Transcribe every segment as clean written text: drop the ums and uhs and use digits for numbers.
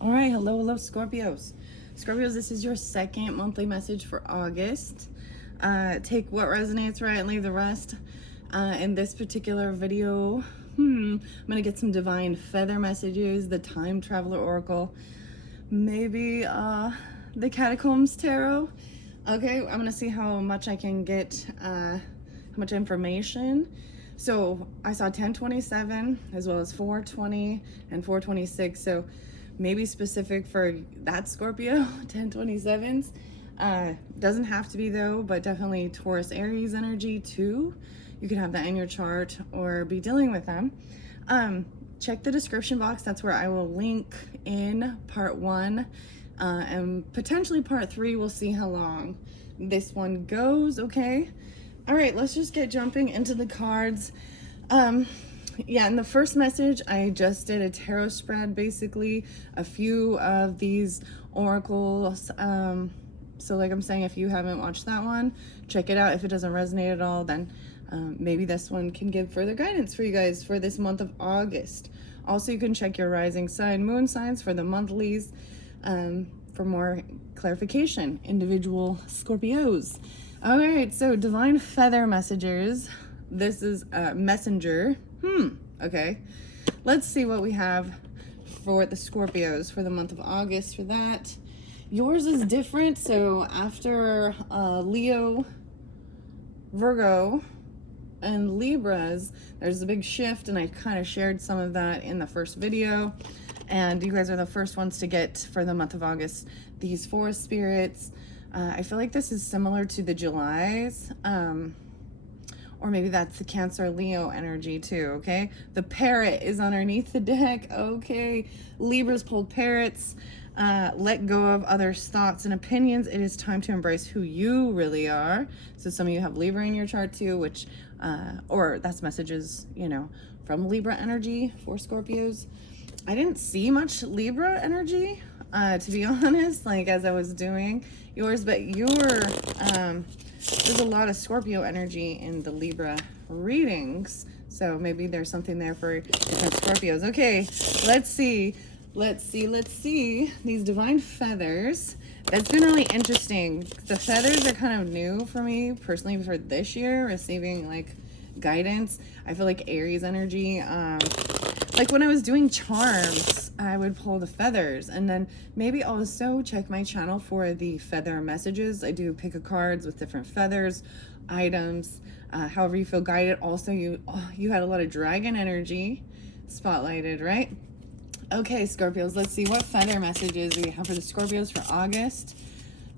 All right, hello, Scorpios. Scorpios, this is your second monthly message for August. Take what resonates, right, and leave the rest. In this particular video, I'm gonna get some divine feather messages, the time traveler oracle, maybe the catacombs tarot. Okay, I'm gonna see how much I can get, how much information. So I saw 1027 as well as 420 and 426. So maybe specific for that Scorpio, 1027s. Doesn't have to be though, but definitely Taurus Aries energy too. You could have that in your chart or be dealing with them. Check the description box. That's where I will link in part 1 and potentially part 3. We'll see how long this one goes. Okay. All right, let's just get jumping into the cards. Yeah, in the first message, I just did a tarot spread, basically, a few of these oracles. So like I'm saying, if you haven't watched that one, check it out. If it doesn't resonate at all, then maybe this one can give further guidance for you guys for this month of August. Also, you can check your rising sign, moon signs for the monthlies for more clarification, individual Scorpios. All right, so divine feather messengers. This is messenger. Okay. Let's see what we have for the Scorpios for the month of August for that. Yours is different. So after Leo, Virgo, and Libras, there's a big shift, and I kind of shared some of that in the first video. And you guys are the first ones to get, for the month of August, these forest spirits. I feel like this is similar to the Julys, or maybe that's the Cancer Leo energy too, okay? The parrot is underneath the deck, okay? Libras pulled parrots. Let go of others' thoughts and opinions. It is time to embrace who you really are. So some of you have Libra in your chart too, which, or that's messages, you know, from Libra energy for Scorpios. I didn't see much Libra energy, to be honest, like as I was doing yours, but there's a lot of Scorpio energy in the Libra readings. So maybe there's something there for different Scorpios. Okay, let's see. These divine feathers. That's been really interesting. The feathers are kind of new for me personally for this year, receiving like guidance. I feel like Aries energy, like when I was doing charms, I would pull the feathers, and then maybe also check my channel for the feather messages. I do pick a cards with different feathers, items, however you feel guided. Also, you had a lot of dragon energy spotlighted, right? Okay, Scorpios, let's see what feather messages we have for the Scorpios for August.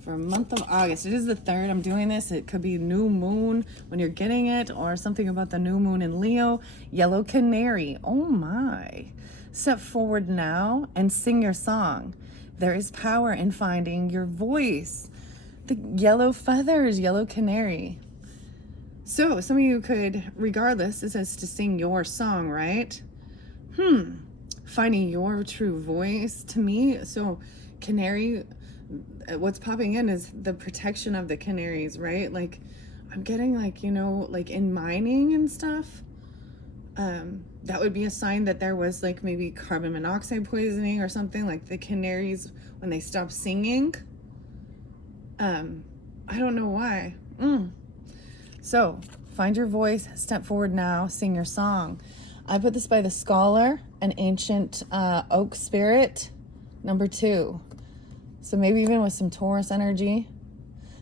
For a month of August. It is the 3rd. I'm doing this. It could be new moon when you're getting it, or something about the new moon in Leo. Yellow canary. Oh my. Step forward now and sing your song. There is power in finding your voice. The yellow feathers, yellow canary. So some of you could, regardless, it says to sing your song, right? Finding your true voice to me. So canary, what's popping in is the protection of the canaries, right? Like I'm getting like, you know, like in mining and stuff, that would be a sign that there was like maybe carbon monoxide poisoning or something. Like the canaries, when they stop singing, I don't know why. So find your voice, step forward now, sing your song. I put this by the Scholar, an ancient oak spirit, number 2. So maybe even with some Taurus energy.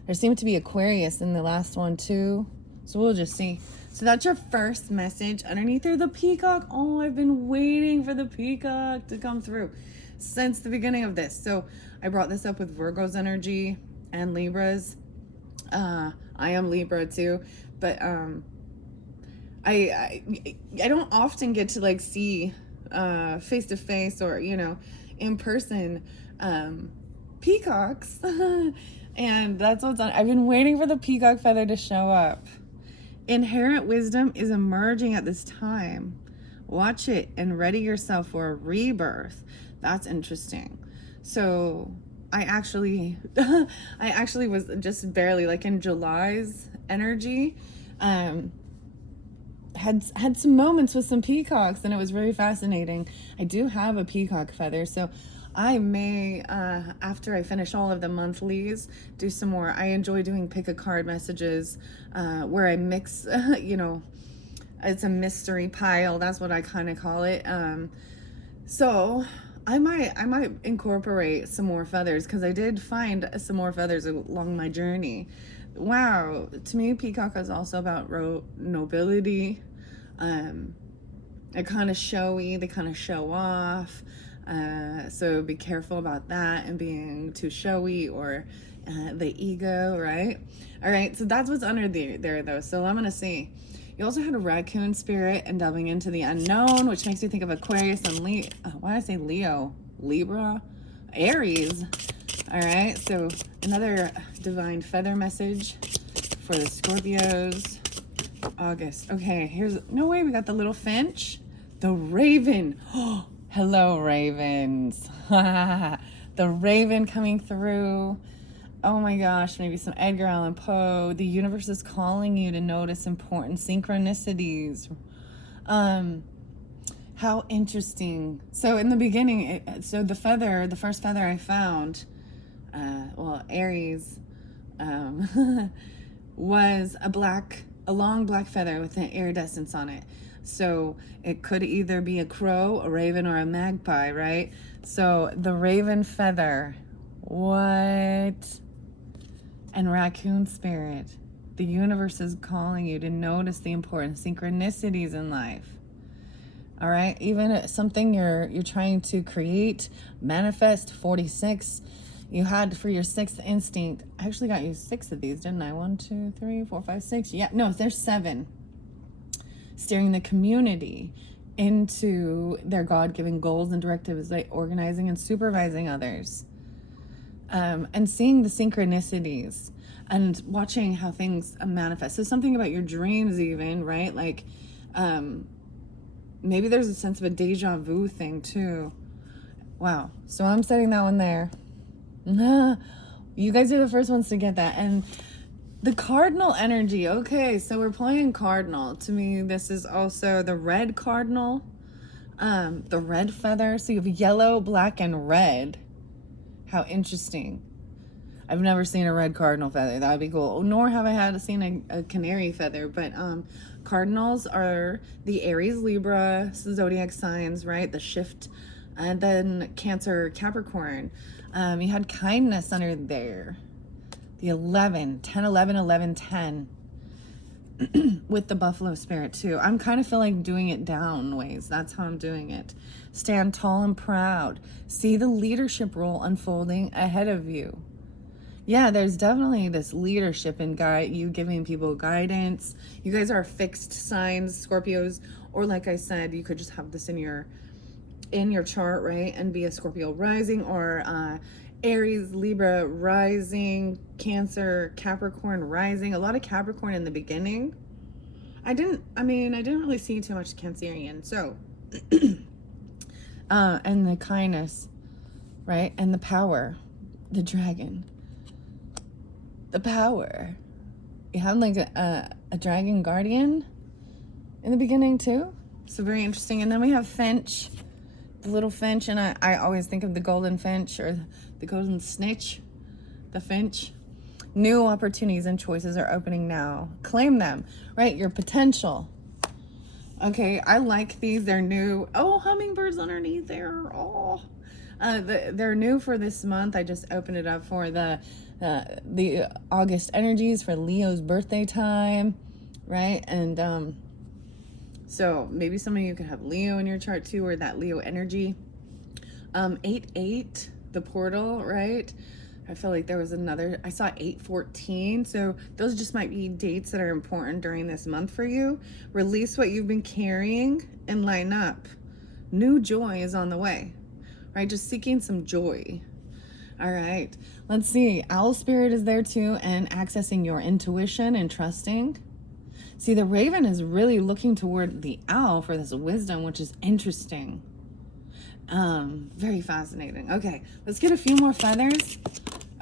There seemed to be Aquarius in the last one too. So we'll just see. So that's your first message. Underneath there, the peacock. Oh, I've been waiting for the peacock to come through since the beginning of this. So I brought this up with Virgo's energy and Libras. I am Libra too. But I don't often get to like see face to face or, you know, in person peacocks. And that's what's on. I've been waiting for the peacock feather to show up. Inherent wisdom is emerging at this time. Watch it and ready yourself for a rebirth. That's interesting. So I actually was just barely like in July's energy, had some moments with some peacocks, and it was very fascinating. I do have a peacock feather, so I may, after I finish all of the monthlies, do some more. I enjoy doing pick a card messages, where I mix, it's a mystery pile. That's what I kind of call it. So I might incorporate some more feathers, because I did find some more feathers along my journey. Wow, to me, peacock is also about nobility. They're kind of showy. They kind of show off. So be careful about that and being too showy, or the ego, right? All right, so that's what's under there though. So I'm gonna see. You also had a raccoon spirit and delving into the unknown, which makes me think of Aquarius and why did I say Leo? Libra? Aries. All right, so another divine feather message for the Scorpios. August. Okay, no way, we got the little finch. The raven. Oh, hello, ravens. The raven coming through. Oh my gosh, maybe some Edgar Allan Poe. The universe is calling you to notice important synchronicities. How interesting. So in the beginning, the first feather I found, Aries, was a long black feather with an iridescence on it. So it could either be a crow, a raven, or a magpie, right? So the raven feather, what? And raccoon spirit. The universe is calling you to notice the important synchronicities in life. All right, even something you're trying to create, manifest. 46. You had for your sixth instinct. I actually got you 6 of these, didn't I? 1, 2, 3, 4, 5, 6. Yeah, no, there's 7. Steering the community into their God-given goals and directives, like organizing and supervising others. And seeing the synchronicities and watching how things manifest. So something about your dreams even, right? Like, maybe there's a sense of a deja vu thing too. Wow. So I'm setting that one there. You guys are the first ones to get that. And the cardinal energy. Okay, so we're playing cardinal. To me, this is also the red cardinal. The red feather. So you have yellow, black, and red. How interesting. I've never seen a red cardinal feather. That would be cool. Nor have I seen a canary feather. But cardinals are the Aries, Libra zodiac signs, right? The shift. And then Cancer, Capricorn. You had kindness under there. The 11, 10, 11, 11, 10. With the buffalo spirit too. I'm kind of feel like doing it down ways. That's how I'm doing it. Stand tall and proud. See the leadership role unfolding ahead of you. Yeah, there's definitely this leadership in you giving people guidance. You guys are fixed signs, Scorpios, or like I said, you could just have this in your chart, right? And be a Scorpio rising, or Aries, Libra rising, Cancer, Capricorn rising. A lot of Capricorn in the beginning. I didn't really see too much Cancerian. So, and the kindness, right? And the power, the dragon, the power. You have like a dragon guardian in the beginning too. So very interesting. And then we have finch, the little finch, and I always think of the golden finch, or the golden snitch, the finch. New opportunities and choices are opening now. Claim them, right? Your potential. Okay, I like these. They're new. Oh, hummingbirds underneath there. Oh, they're new for this month. I just opened it up for the August energies for Leo's birthday time, right? And so maybe some of you could have Leo in your chart too, or that Leo energy. 8-8, the portal, right? I feel like there was I saw 8-14. So those just might be dates that are important during this month for you. Release what you've been carrying and line up. New joy is on the way, right? Just seeking some joy. All right, let's see. Owl spirit is there too, and accessing your intuition and trusting. See, the raven is really looking toward the owl for this wisdom, which is interesting. Very fascinating. Okay, let's get a few more feathers.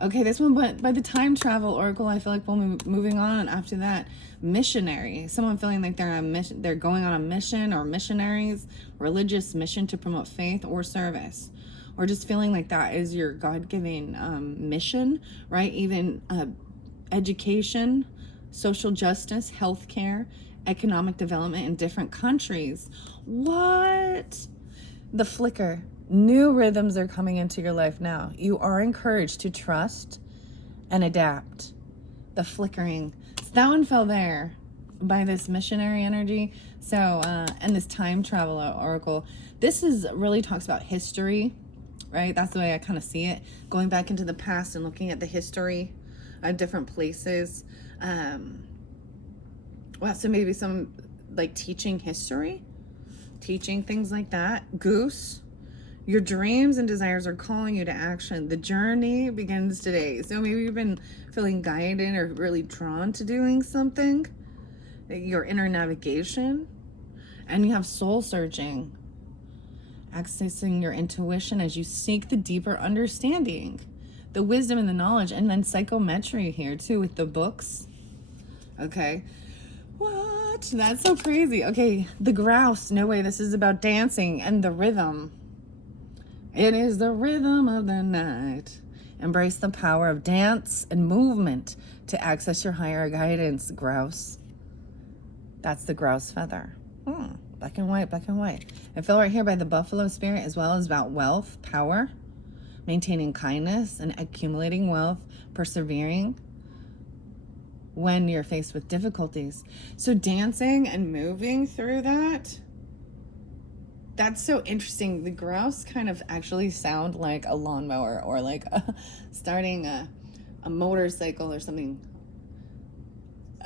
Okay, this one, but by the time travel oracle, I feel like we'll be moving on after that. Missionary, someone feeling like they're going on a mission, or missionaries, religious mission to promote faith or service. or just feeling like that is your God-given mission, right? Even education, social justice, healthcare, economic development in different countries. What? The flicker. New rhythms are coming into your life now. You are encouraged to trust and adapt. The flickering. So that one fell there by this missionary energy. So, and this time travel oracle. This is really talks about history, right? That's the way I kind of see it. Going back into the past and looking at the history of different places. Well, so maybe some like teaching history, teaching things like that. Goose. Your dreams and desires are calling you to action. The journey begins today. So maybe you've been feeling guided or really drawn to doing something. Your inner navigation. And you have soul searching. Accessing your intuition as you seek the deeper understanding. The wisdom and the knowledge. And then psychometry here too with the books. Okay. What? That's so crazy. Okay. The grouse. No way. This is about dancing and the rhythm. It is the rhythm of the night. Embrace the power of dance and movement to access your higher guidance, grouse. That's the grouse feather. Black and white, black and white. I feel right here by the buffalo spirit as well as about wealth, power, maintaining kindness and accumulating wealth, persevering when you're faced with difficulties. So dancing and moving through that. That's so interesting. The grouse kind of actually sound like a lawnmower or like starting a motorcycle or something.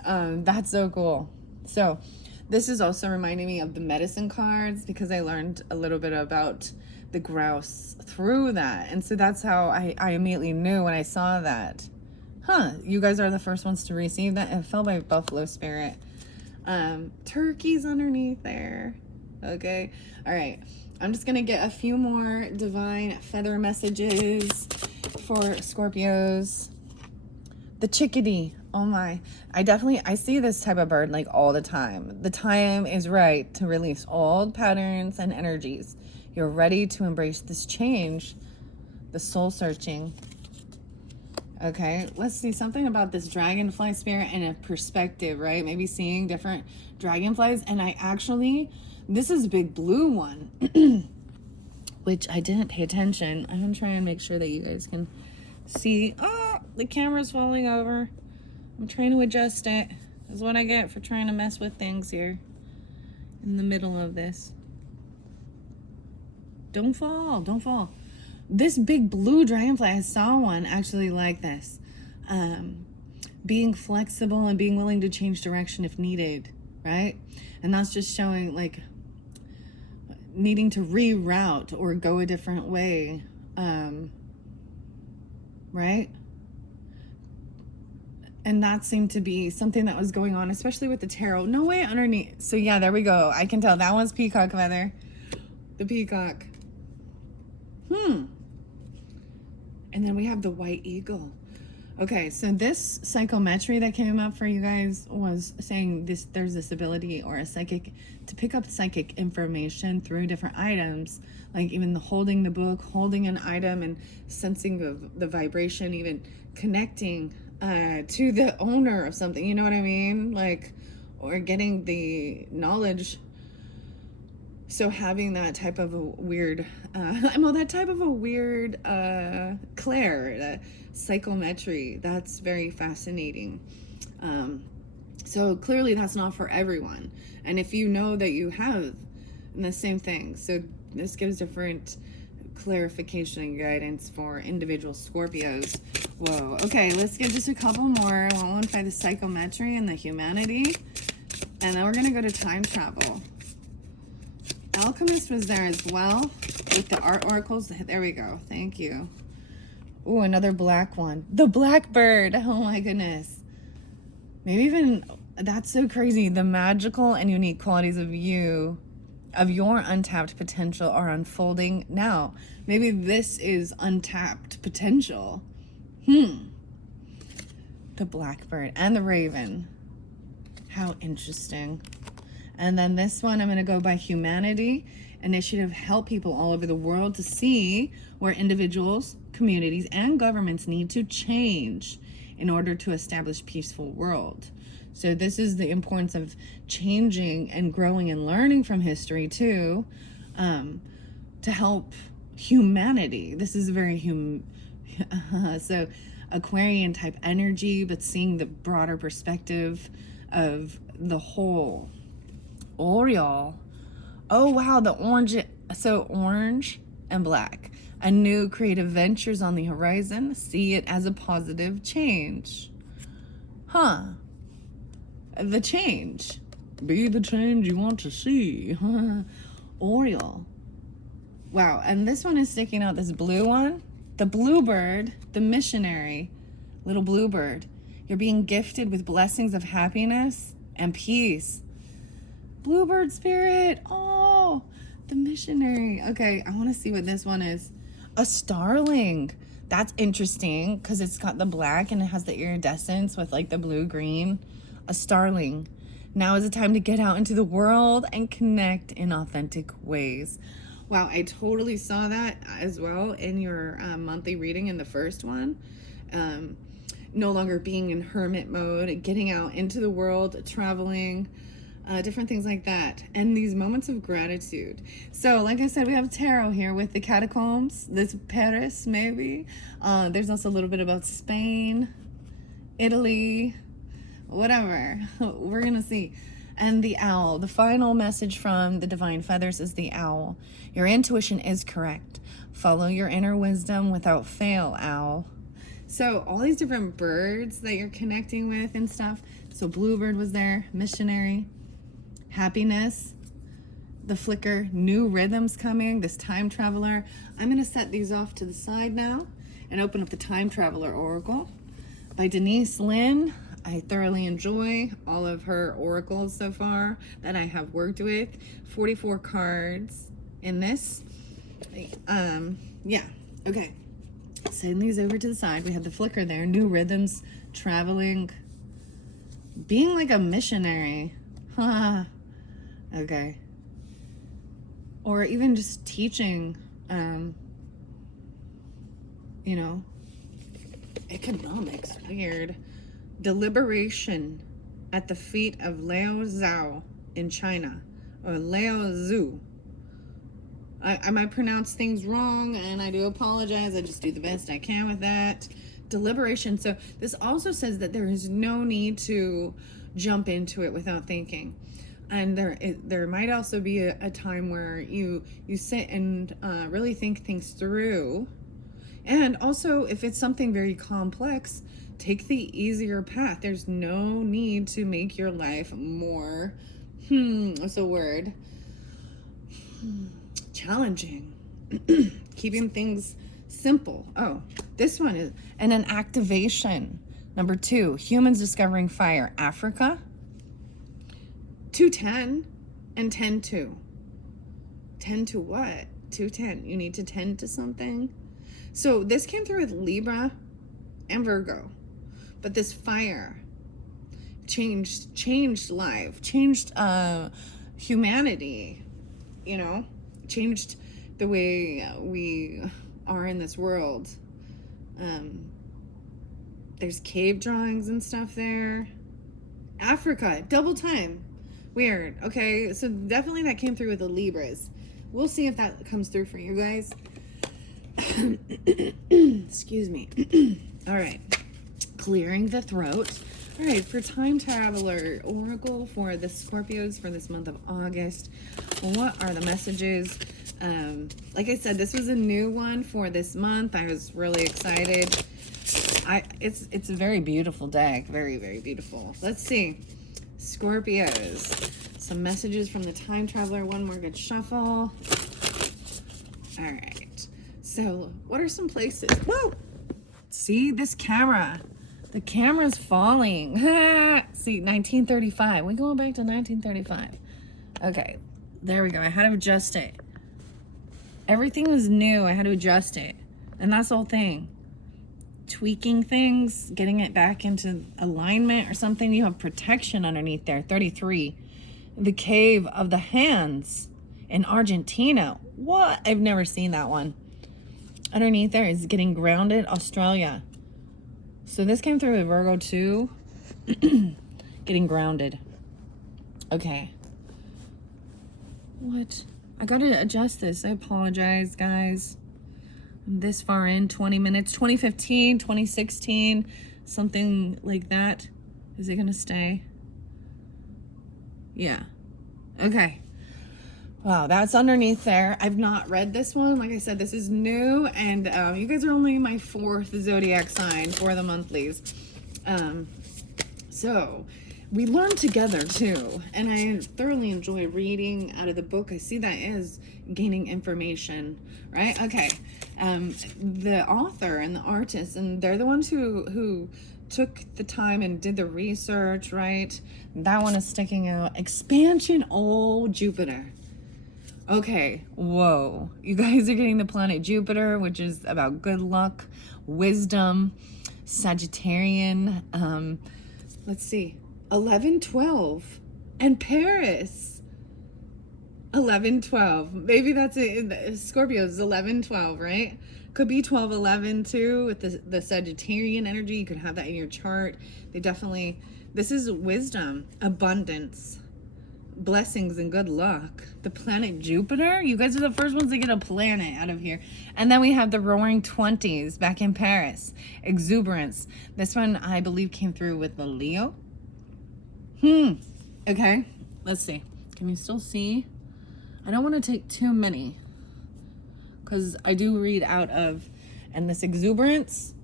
That's so cool. So this is also reminding me of the medicine cards because I learned a little bit about the grouse through that. And so that's how I immediately knew when I saw that. You guys are the first ones to receive that. It fell by buffalo spirit. Turkeys underneath there. Okay. All right. I'm just going to get a few more divine feather messages for Scorpios. The chickadee. Oh my. I see this type of bird like all the time. The time is right to release old patterns and energies. You're ready to embrace this change. The soul searching. Okay, let's see something about this dragonfly spirit and a perspective, right? Maybe seeing different dragonflies. And this is a big blue one, which I didn't pay attention. I'm going to try and make sure that you guys can see. Oh, the camera's falling over. I'm trying to adjust it. That's what I get for trying to mess with things here in the middle of this. Don't fall, don't fall. This big blue dragonfly, I saw one actually like this. Being flexible and being willing to change direction if needed, right? And that's just showing like needing to reroute or go a different way, right? And that seemed to be something that was going on, especially with the tarot. No way underneath. So yeah, there we go. I can tell that one's peacock feather. The peacock. And then we have the white eagle. Okay, so this psychometry that came up for you guys was saying there's this ability or a psychic to pick up psychic information through different items, like even holding the book, holding an item and sensing the vibration, even connecting to the owner of something, you know what I mean? Like, or getting the knowledge. So having that type of a weird, Claire, psychometry, that's very fascinating. So clearly that's not for everyone. And if you know that you have the same thing, so this gives different clarification and guidance for individual Scorpios. Whoa. Okay, let's get just a couple more. One by the psychometry and the humanity. And then we're going to go to time travel. Alchemist was there as well with the art oracles. There we go. Thank you. Ooh, another black one. The blackbird. Oh my goodness. Maybe even, that's so crazy. The magical and unique qualities of your untapped potential are unfolding now. Maybe this is untapped potential. The blackbird and the raven. How interesting. And then this one, I'm going to go by humanity. initiative help people all over the world to see where individuals, communities, and governments need to change in order to establish a peaceful world. So this is the importance of changing and growing and learning from history too, to help humanity. This is very so Aquarian type energy, but seeing the broader perspective of the whole. Oriole. Oh wow, the orange. So orange and black. A new creative ventures on the horizon. See it as a positive change. Huh. The change. Be the change you want to see. Oriole. Wow, and this one is sticking out, this blue one. The bluebird, the missionary, little bluebird. You're being gifted with blessings of happiness and peace. Bluebird spirit. Oh, the missionary. Okay, I want to see what this one is. A starling. That's interesting because it's got the black and it has the iridescence with like the blue-green. A starling. Now is the time to get out into the world and connect in authentic ways. Wow, I totally saw that as well in your monthly reading in the first one. No longer being in hermit mode, getting out into the world, traveling, different things like that. And these moments of gratitude. So like I said, we have tarot here with the catacombs. This Paris, maybe. There's also a little bit about Spain, Italy, whatever. We're going to see. And the owl. The final message from the Divine Feathers is the owl. Your intuition is correct. Follow your inner wisdom without fail, owl. So all these different birds that you're connecting with and stuff. So bluebird was there, missionary, happiness, the flicker, new rhythms coming, this time traveler. I'm going to set these off to the side now and open up the Time Traveler Oracle by Denise Lynn. I thoroughly enjoy all of her oracles so far that I have worked with. 44 cards in this. Yeah, okay. Setting these over to the side. We have the flicker there. New rhythms, traveling, being like a missionary. Okay. Or even just teaching, you know, economics, weird. Deliberation at the feet of Lao Zhao in China, or Lao Zhu. I might pronounce things wrong, and I do apologize. I just do the best I can with that. Deliberation. So this also says that there is no need to jump into it without thinking. And there might also be a time where you sit and really think things through. And also, if it's something very complex, take the easier path. There's no need to make your life more, what's the word? Challenging. Keeping things simple. Oh, this one is, and an activation. Number 2, humans discovering fire. Africa. 210 and 10-2. 10 to what? 210. You need to tend to something. So this came through with Libra and Virgo. But this fire changed life, changed humanity, you know, changed the way we are in this world. There's cave drawings and stuff there. Africa, double time. Weird. Okay, so definitely that came through with the Libras. We'll see if that comes through for you guys. Excuse me. All right. Clearing the throat. All right, for Time Traveler Oracle for the Scorpios for this month of August, what are the messages? Like I said, this was a new one for this month. I was really excited. It's a very beautiful deck. Very, very beautiful. Let's see. Scorpios. Some messages from the Time Traveler. One more good shuffle. All right. So, what are some places? Whoa! See, this camera. The camera's falling. See, 1935. We're going back to 1935. Okay, there we go. I had to adjust it. Everything was new. I had to adjust it. And that's the whole thing. Tweaking things, getting it back into alignment or something. You have protection underneath there. 33. The cave of the hands in Argentina. What? I've never seen that one. Underneath there is getting grounded, Australia. So this came through with Virgo too. Getting grounded. Okay. What? I gotta adjust this. I apologize, guys. I'm this far in, 20 minutes. 2015, 2016, something like that. Is it gonna stay? Yeah. Okay. Wow, that's underneath there. I've not read this one. Like I said, this is new, and you guys are only my 4th zodiac sign for the monthlies. So we learn together too, and I thoroughly enjoy reading out of the book. I see that as gaining information, right? Okay. The author and the artist, and they're the ones who took the time and did the research, right? That one is sticking out. Expansion, oh, Jupiter. Okay, whoa. You guys are getting the planet Jupiter, which is about good luck, wisdom, Sagittarian. Let's see, 11-12, and Paris. 11-12. Maybe that's it. Scorpio's 11-12, right? Could be 12-11 too with the Sagittarian energy. You could have that in your chart. They definitely, this is wisdom, abundance, blessings, and good luck. The planet Jupiter, you guys are the first ones to get a planet out of here. And then we have the roaring 20s back in Paris, exuberance. This one I believe came through with the Leo. Okay, let's see. Can you still see? I don't want to take too many because I do read out of, and this exuberance.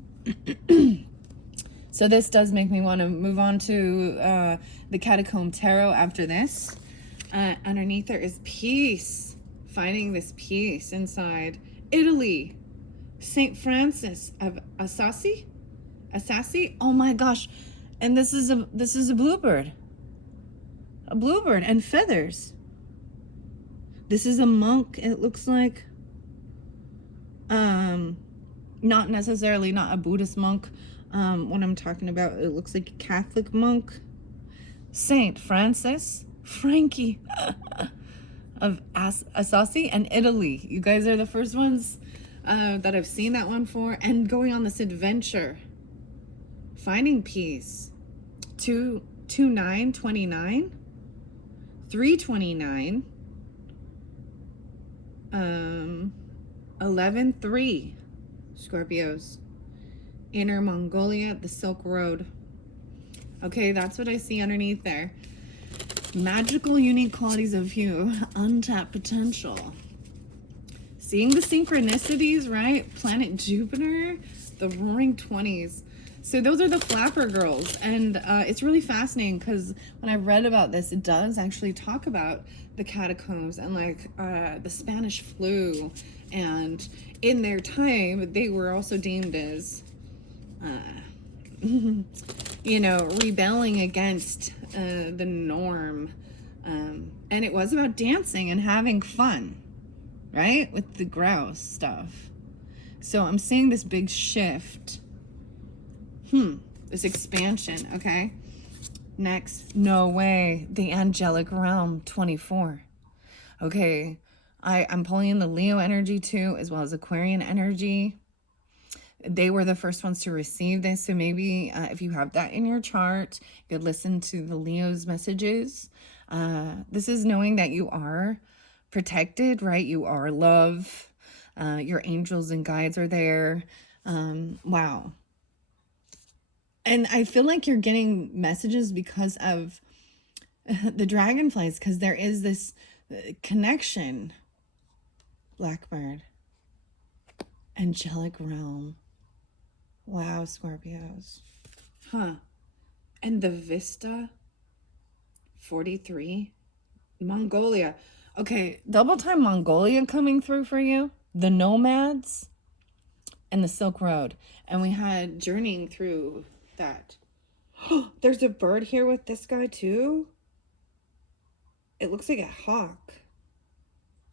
So this does make me want to move on to the Catacomb Tarot after this. Underneath there is peace, finding this peace inside. Italy, Saint Francis of Assisi. Oh my gosh, and this is a bluebird, and feathers. This is a monk. It looks like, not necessarily not a Buddhist monk. What I'm talking about, it looks like a Catholic monk. Saint Francis, Frankie of Assisi and Italy. You guys are the first ones that I've seen that one for. And going on this adventure, finding peace. 2-9-29, 3-29, 11-3, Scorpios. Inner Mongolia, the Silk Road. Okay, that's what I see underneath there. Magical, unique qualities of you, untapped potential. Seeing the synchronicities, right? Planet Jupiter, the roaring 20s. So those are the flapper girls, and it's really fascinating because when I read about this, it does actually talk about the catacombs and like the Spanish flu, and in their time, they were also deemed as you know, rebelling against the norm. And it was about dancing and having fun, right? With the grouse stuff. So I'm seeing this big shift. This expansion, okay? Next, no way, the angelic realm, 24. Okay, I'm pulling in the Leo energy too, as well as Aquarian energy. They were the first ones to receive this. So maybe if you have that in your chart, you could listen to the Leo's messages. This is knowing that you are protected, right? You are love. Your angels and guides are there. Wow. And I feel like you're getting messages because of the dragonflies, because there is this connection. Blackbird. Angelic realm. Wow, Scorpios. And the Vista, 43. Mongolia. Okay, double time Mongolia coming through for you. The nomads and the Silk Road. And we had journeying through that. There's a bird here with this guy too. It looks like a hawk.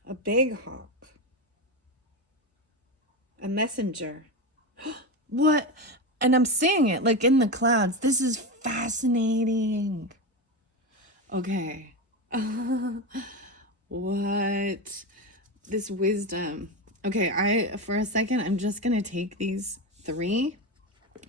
A big hawk. A messenger. What? And I'm seeing it like in the clouds. This is fascinating. Okay. What? This wisdom. Okay, for a second, I'm just going to take these 3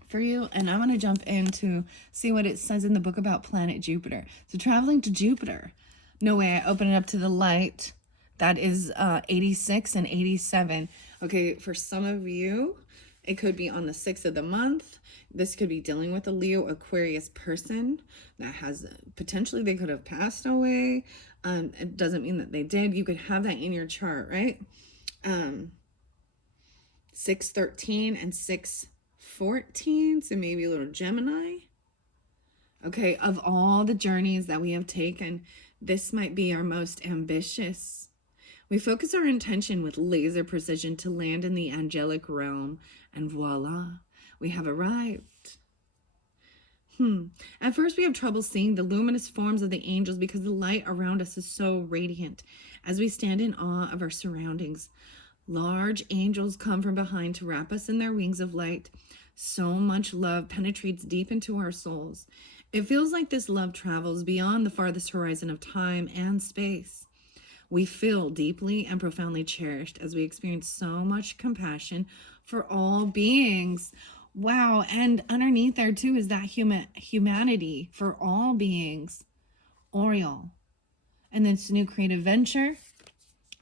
for you, and I'm going to jump in to see what it says in the book about planet Jupiter. So traveling to Jupiter. No way, I open it up to the light. That is 86 and 87. Okay, for some of you, it could be on the 6th of the month. This could be dealing with a Leo Aquarius person that has, potentially they could have passed away. It doesn't mean that they did. You could have that in your chart, right? 6/13 and 6/14, so maybe a little Gemini. Okay, of all the journeys that we have taken, this might be our most ambitious. We focus our intention with laser precision to land in the angelic realm, and voila, we have arrived. At first, we have trouble seeing the luminous forms of the angels because the light around us is so radiant. As we stand in awe of our surroundings, large angels come from behind to wrap us in their wings of light. So much love penetrates deep into our souls. It feels like this love travels beyond the farthest horizon of time and space. We feel deeply and profoundly cherished as we experience so much compassion for all beings. Wow, and underneath there too is that humanity for all beings. Oriole. And this new creative venture,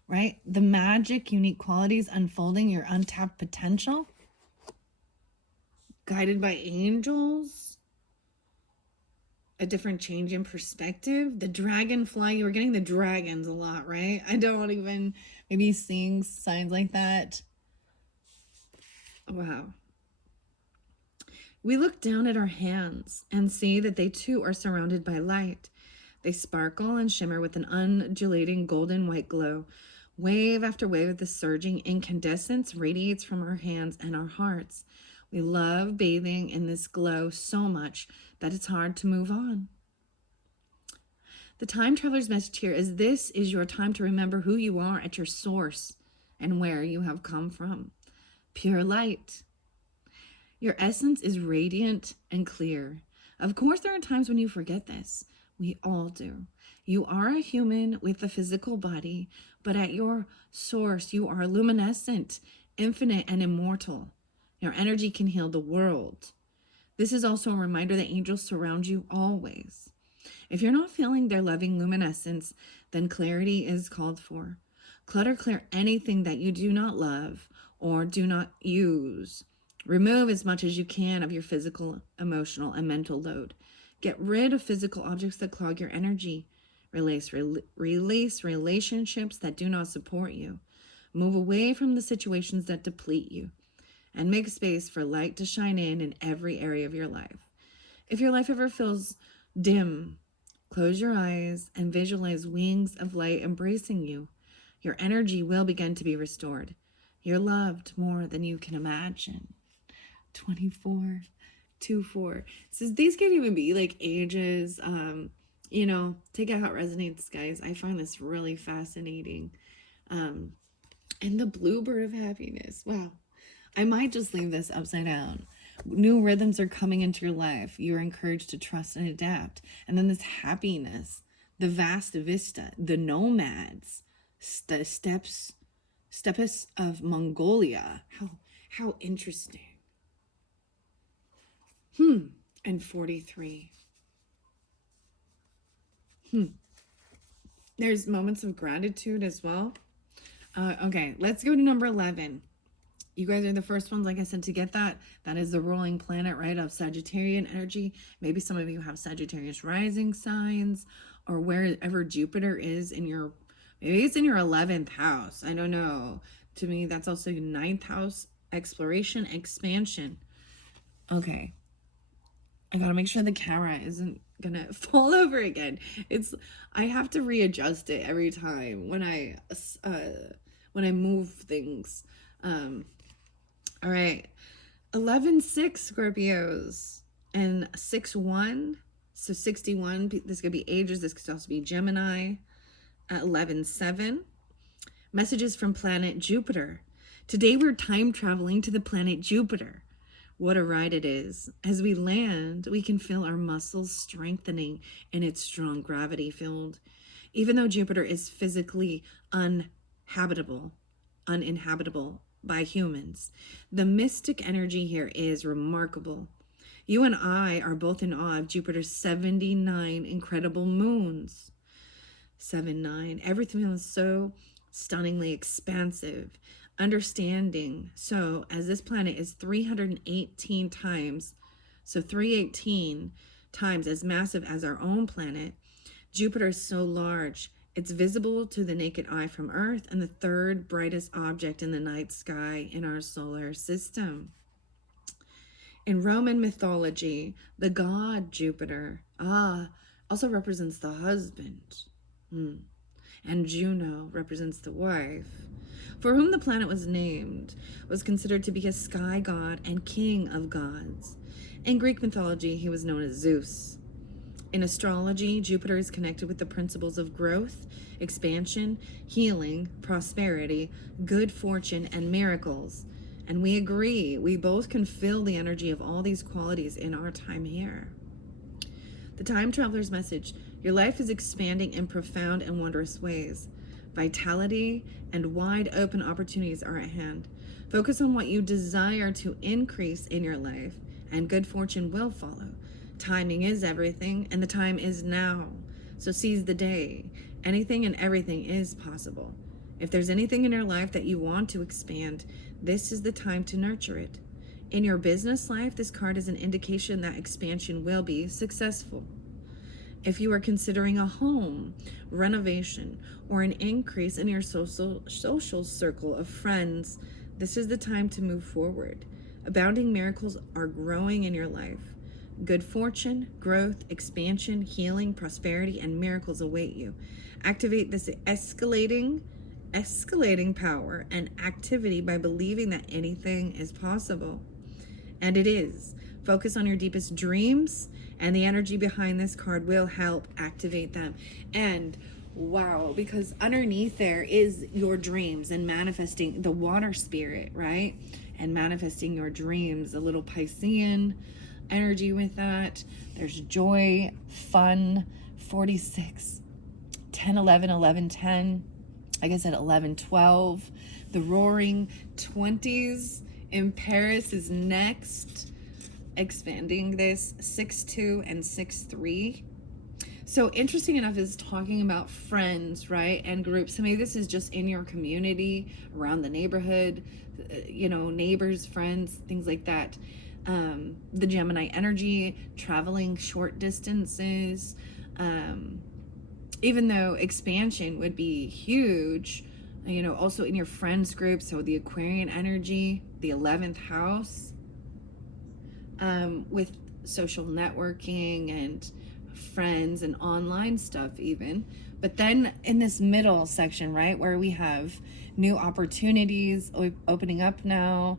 right? The magic, unique qualities unfolding your untapped potential. Guided by angels. A different change in perspective. The dragonfly, you were getting the dragons a lot, right? I don't even maybe seeing signs like that. Wow. We look down at our hands and see that they too are surrounded by light. They sparkle and shimmer with an undulating golden white glow. Wave after wave of the surging incandescence radiates from our hands and our hearts. We love bathing in this glow so much that it's hard to move on. The time traveler's message here is this is your time to remember who you are at your source and where you have come from. Pure light. Your essence is radiant and clear. Of course, there are times when you forget this. We all do. You are a human with a physical body, but at your source, you are luminescent, infinite, and immortal. Your energy can heal the world. This is also a reminder that angels surround you always. If you're not feeling their loving luminescence, then clarity is called for. Clutter clear anything that you do not love or do not use. Remove as much as you can of your physical, emotional, and mental load. Get rid of physical objects that clog your energy. Release relationships that do not support you. Move away from the situations that deplete you. And make space for light to shine in every area of your life. If your life ever feels dim, close your eyes and visualize wings of light embracing you. Your energy will begin to be restored. You're loved more than you can imagine. 24, 2-4. It says these could even be like ages. Take out how it resonates, guys. I find this really fascinating. And the bluebird of happiness. Wow. I might just leave this upside down. New rhythms are coming into your life. You're encouraged to trust and adapt. And then this happiness, the vast vista, the nomads, the steppes of Mongolia. How interesting. And 43. There's moments of gratitude as well. Okay, let's go to number 11. You guys are the first ones, like I said, to get that. That is the ruling planet, right, of Sagittarian energy. Maybe some of you have Sagittarius rising signs, or wherever Jupiter is in your, maybe it's in your 11th house. I don't know. To me, that's also your 9th house, exploration, expansion. Okay. I gotta make sure the camera isn't gonna fall over again. I have to readjust it every time when I move things. All right, 11-6 Scorpios and 6-1, so 61. This could be ages. This could also be Gemini. 11-7. Messages from planet Jupiter. Today we're time traveling to the planet Jupiter. What a ride it is. As we land, we can feel our muscles strengthening in its strong gravity field. Even though Jupiter is physically uninhabitable by humans, the mystic energy here is remarkable. You and I are both in awe of Jupiter's 79 incredible moons. 7, 9. Everything is so stunningly expansive. Understanding. So, as this planet is 318 times, so 318 times as massive as our own planet, Jupiter is so large, it's visible to the naked eye from Earth and the third brightest object in the night sky in our solar system. In Roman mythology, the god Jupiter, also represents the husband. And Juno represents the wife, for whom the planet was named, was considered to be a sky god and king of gods. In Greek mythology, he was known as Zeus. In astrology, Jupiter is connected with the principles of growth, expansion, healing, prosperity, good fortune, and miracles. And we agree, we both can feel the energy of all these qualities in our time here. The Time Traveler's message: your life is expanding in profound and wondrous ways. Vitality and wide open opportunities are at hand. Focus on what you desire to increase in your life, and good fortune will follow. Timing is everything, and the time is now. So seize the day. Anything and everything is possible. If there's anything in your life that you want to expand, this is the time to nurture it. In your business life, this card is an indication that expansion will be successful. If you are considering a home, renovation, or an increase in your social circle of friends, this is the time to move forward. Abounding miracles are growing in your life. Good fortune, growth, expansion, healing, prosperity, and miracles await you. Activate this escalating power and activity by believing that anything is possible. And it is. Focus on your deepest dreams, and the energy behind this card will help activate them. And wow, because underneath there is your dreams and manifesting the water spirit, right? And manifesting your dreams, a little Piscean energy with that. There's joy, fun, 46, 10, 11, 11, 10. I guess at 11, 12. The roaring 20s in Paris is next. Expanding this 6-2 and 6-3. So interesting enough is talking about friends, right? And groups. So maybe this is just in your community, around the neighborhood, neighbors, friends, things like that. The Gemini energy, traveling short distances, even though expansion would be huge, also in your friends group. So the Aquarian energy, the 11th house, with social networking and friends and online stuff even. But then in this middle section, right, where we have new opportunities opening up now,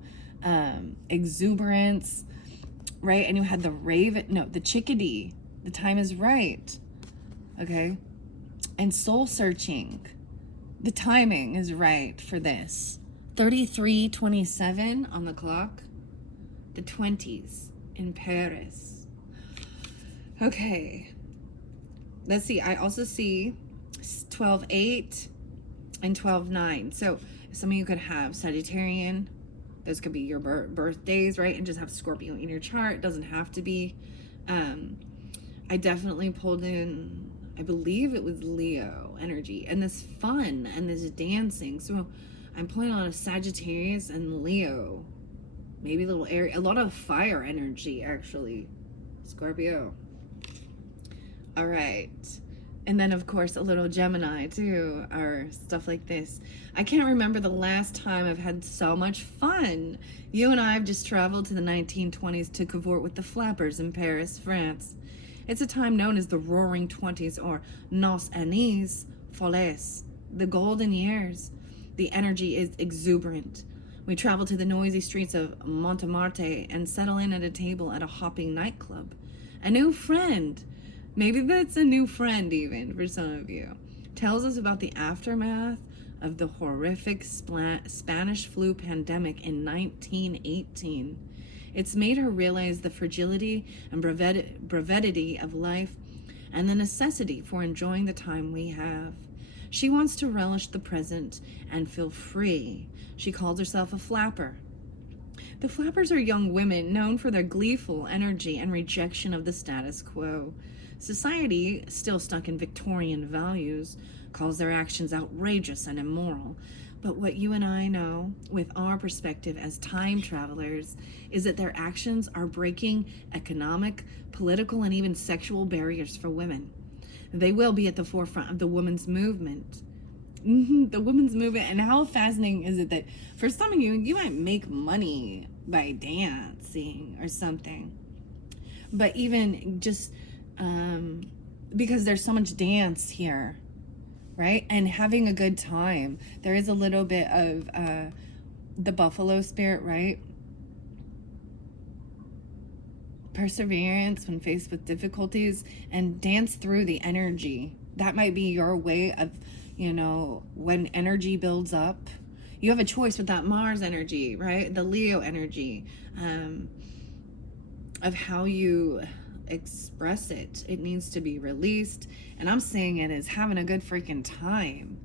exuberance, right? And you had the chickadee, the time is right, okay? And soul searching, the timing is right for this. 33:27 on the clock, the 20s in Paris. Okay, let's see. I also see 12-8 and 12-9. So some of you could have Sagittarian. Those could be your birthdays, right? And just have Scorpio in your chart. It doesn't have to be. I definitely pulled in, I believe it was Leo energy and this fun and this dancing. So I'm pulling a lot of Sagittarius and Leo. Maybe a lot of fire energy, actually. Scorpio. All right. And then, of course, a little Gemini, too, or stuff like this. I can't remember the last time I've had so much fun. You and I have just traveled to the 1920s to cavort with the flappers in Paris, France. It's a time known as the Roaring 20s, or Nos Années Folles, the golden years. The energy is exuberant. We travel to the noisy streets of Montmartre and settle in at a table at a hopping nightclub. A new friend, maybe that's a new friend even for some of you, tells us about the aftermath of the horrific Spanish flu pandemic in 1918. It's made her realize the fragility and brevity of life and the necessity for enjoying the time we have. She wants to relish the present and feel free. She calls herself a flapper. The flappers are young women known for their gleeful energy and rejection of the status quo. Society, still stuck in Victorian values, calls their actions outrageous and immoral. But what you and I know, with our perspective as time travelers, is that their actions are breaking economic, political, and even sexual barriers for women. They will be at the forefront of the women's movement. The women's movement. And how fascinating is it that for some of you, you might make money by dancing or something. But even just because there's so much dance here, right? And having a good time. There is a little bit of the buffalo spirit, right? Perseverance when faced with difficulties, and dance through the energy. That might be your way of, when energy builds up, you have a choice with that Mars energy, right? The Leo energy, of how you express it. It needs to be released. And I'm saying it as having a good freaking time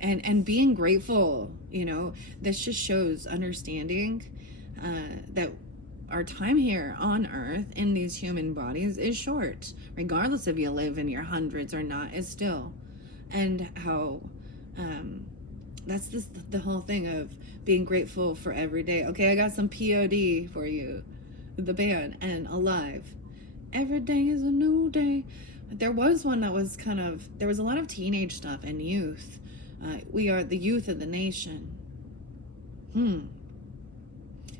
and being grateful. This just shows understanding that our time here on earth in these human bodies is short, regardless if you live in your hundreds or not, is still. And how that's the whole thing of being grateful for every day. Okay, I got some POD for you, the band, and Alive. Every day is a new day. There was one that was there was a lot of teenage stuff and youth. We are the youth of the nation.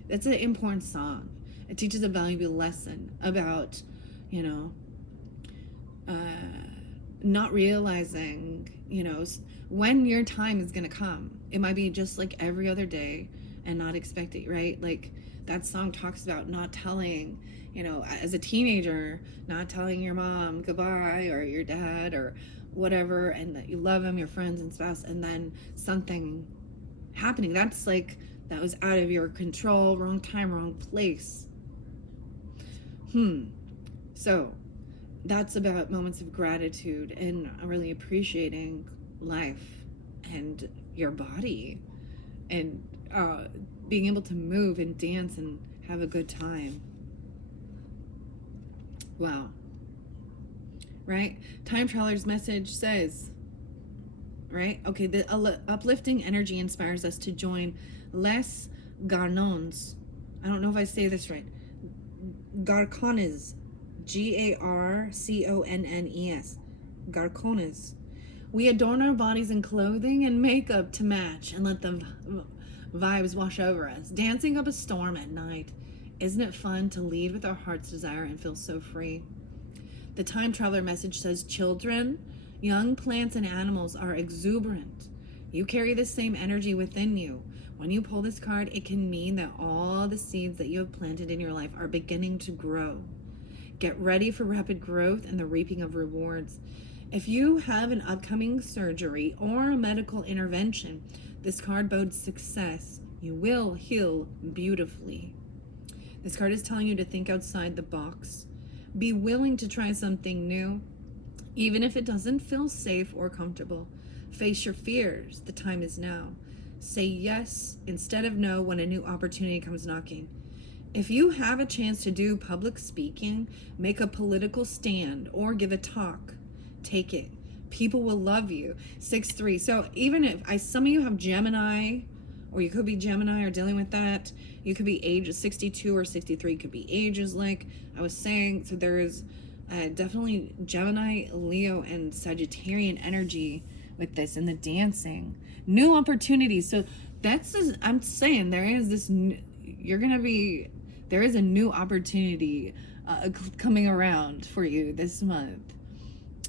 That's an important song. It teaches a valuable lesson about, not realizing, when your time is going to come. It might be just like every other day and not expect it, right? Like that song talks about not telling, as a teenager, not telling your mom goodbye or your dad or whatever, and that you love them, your friends and spouse, and then something happening. That's like, that was out of your control, wrong time, wrong place. So that's about moments of gratitude and really appreciating life and your body and being able to move and dance and have a good time. Wow. Right? Time Traveler's message says, right? Okay, the uplifting energy inspires us to join Les Garcons. I don't know if I say this right. Garcones. Garconnes. Garcones. We adorn our bodies in clothing and makeup to match and let the vibes wash over us. Dancing up a storm at night. Isn't it fun to lead with our heart's desire and feel so free? The Time Traveler message says, children, young plants and animals are exuberant. You carry the same energy within you. When you pull this card, it can mean that all the seeds that you have planted in your life are beginning to grow. Get ready for rapid growth and the reaping of rewards. If you have an upcoming surgery or a medical intervention, this card bodes success. You will heal beautifully. This card is telling you to think outside the box. Be willing to try something new, even if it doesn't feel safe or comfortable. Face your fears. The time is now. Say yes instead of no when a new opportunity comes knocking. If you have a chance to do public speaking, make a political stand, or give a talk, take it. People will love you. 6-3. So even if some of you have Gemini, or you could be Gemini or dealing with that, you could be age 62 or 63, could be ages like I was saying. So there is definitely Gemini, Leo, and Sagittarian energy with this and the dancing. New opportunities. So that's just, I'm saying there is this, there is a new opportunity coming around for you this month.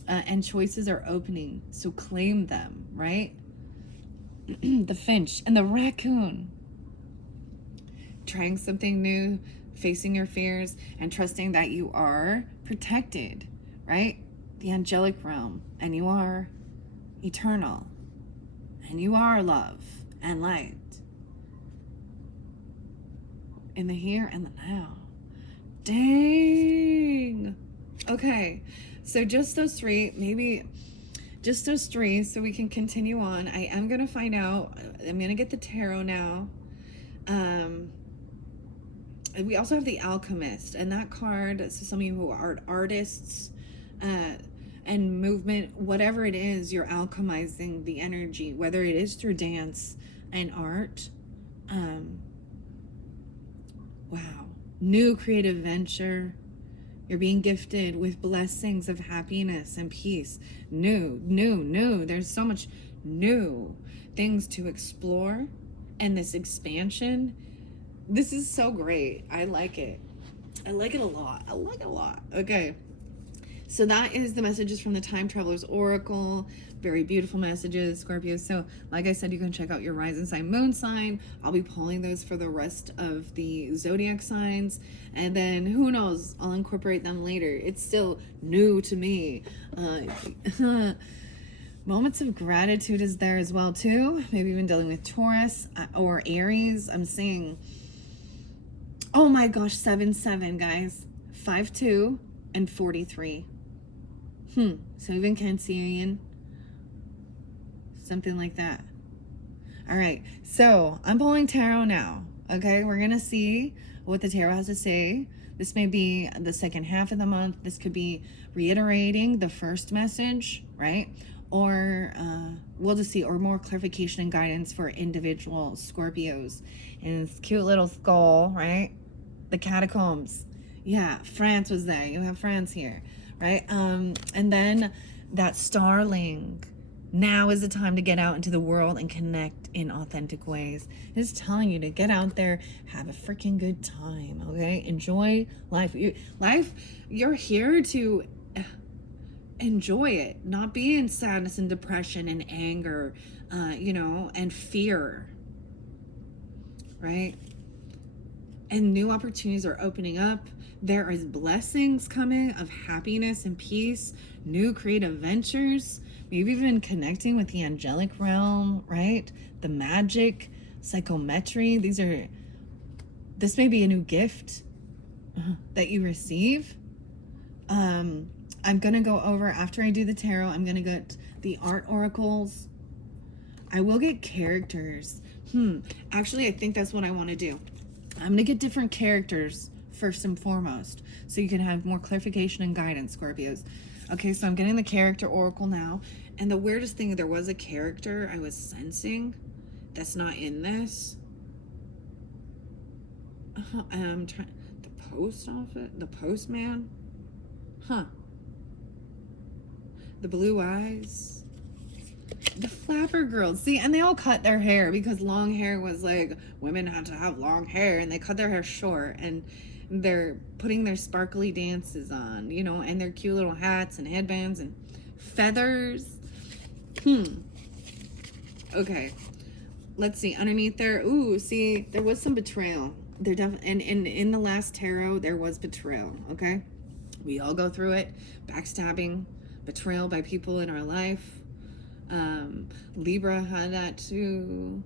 And choices are opening. So claim them, right? The finch and the raccoon. Trying something new, facing your fears, and trusting that you are protected, right? The angelic realm, and you are eternal, and you are love and light in the here and the now. Dang. Okay, so just those three, maybe just those three, so we can continue on. I am going to find out. I'm going to get the tarot now. We also have the Alchemist, and that card, so some of you who are artists and movement, whatever it is, you're alchemizing the energy, whether it is through dance and art. Wow. New creative venture. You're being gifted with blessings of happiness and peace. New. There's so much new things to explore, and this expansion. This is so great. I like it. I like it a lot. Okay. So that is the messages from the Time Traveler's Oracle. Very beautiful messages, Scorpio. So like I said, you can check out your rising sign, moon sign. I'll be pulling those for the rest of the zodiac signs. And then who knows, I'll incorporate them later. It's still new to me. Moments of gratitude is there as well too. Maybe even dealing with Taurus or Aries. I'm seeing, oh my gosh, 7-7, guys. 5-2 and 43. So even Cancerian, something like that. All right, so I'm pulling tarot now. Okay, we're gonna see what the tarot has to say. This may be the second half of the month. This could be reiterating the first message, right? Or we'll just see, or more clarification and guidance for individual Scorpios. And this cute little skull, right? The catacombs. Yeah, France was there. You have France here, right? And then that starling. Now is the time to get out into the world and connect in authentic ways. It's telling you to get out there, have a freaking good time, okay? Enjoy life. You're here to enjoy it, not be in sadness and depression and anger, and fear, right? And new opportunities are opening up. There is blessings coming of happiness and peace, new creative ventures, maybe even connecting with the angelic realm, right? The magic, psychometry. This may be a new gift that you receive. I'm going to go over, after I do the tarot, I'm going to get the art oracles. I will get characters. Actually, I think that's what I want to do. I'm going to get different characters first and foremost, so you can have more clarification and guidance, Scorpios. Okay, so I'm getting the character oracle now. And the weirdest thing, there was a character I was sensing that's not in this. I'm trying, the post office, the postman. The blue eyes. The flapper girls. See, and they all cut their hair because long hair was like, women had to have long hair, and they cut their hair short, and they're putting their sparkly dances on, and their cute little hats and headbands and feathers. Okay. Let's see. Underneath there, see, there was some betrayal. There definitely, and in the last tarot, there was betrayal, okay? We all go through it. Backstabbing, betrayal by people in our life. Libra had that too.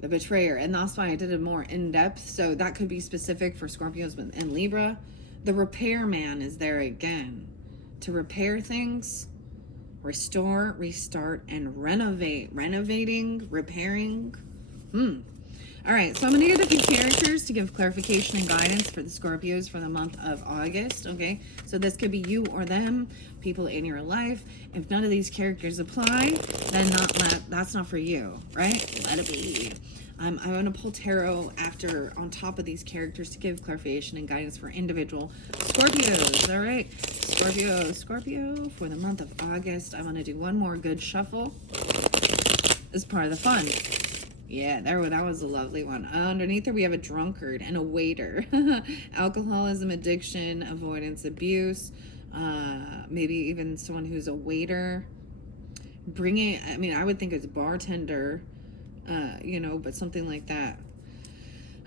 The betrayer, and that's why I did it more in depth, so that could be specific for Scorpios and Libra. The repairman is there again to repair things, restore, restart, and renovate. Renovating, repairing. All right, so I'm going to get a few characters to give clarification and guidance for the Scorpios for the month of August, okay? So this could be you or them, people in your life. If none of these characters apply, then that's not for you, right? Let it be. I'm going to pull tarot after, on top of these characters, to give clarification and guidance for individual Scorpios, all right? Scorpio, for the month of August, I'm going to do one more good shuffle. This is part of the fun. Yeah, that was a lovely one. Underneath there, we have a drunkard and a waiter. Alcoholism, addiction, avoidance, abuse. Maybe even someone who's a waiter. I would think it's a bartender, but something like that.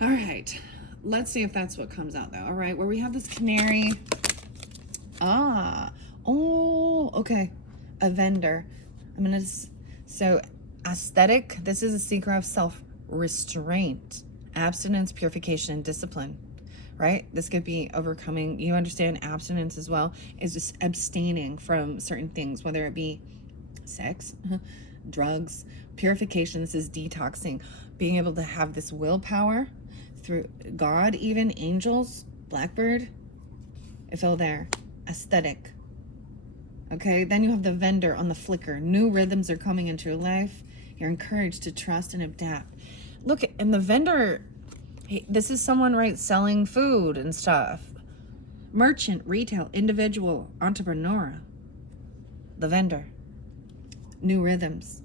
All right. Let's see if that's what comes out, though. All right, where we have this canary. Okay. A vendor. Aesthetic, this is a seeker of self-restraint, abstinence, purification, and discipline, right? This could be overcoming, you understand abstinence as well, is just abstaining from certain things, whether it be sex, drugs, purification. This is detoxing, being able to have this willpower through God, even angels, Blackbird, I feel there, aesthetic. Okay, then you have the vendor on the flicker. New rhythms are coming into your life. You're encouraged to trust and adapt. Look, and the vendor, this is someone, right, selling food and stuff. Merchant, retail, individual, entrepreneur. The vendor. New rhythms.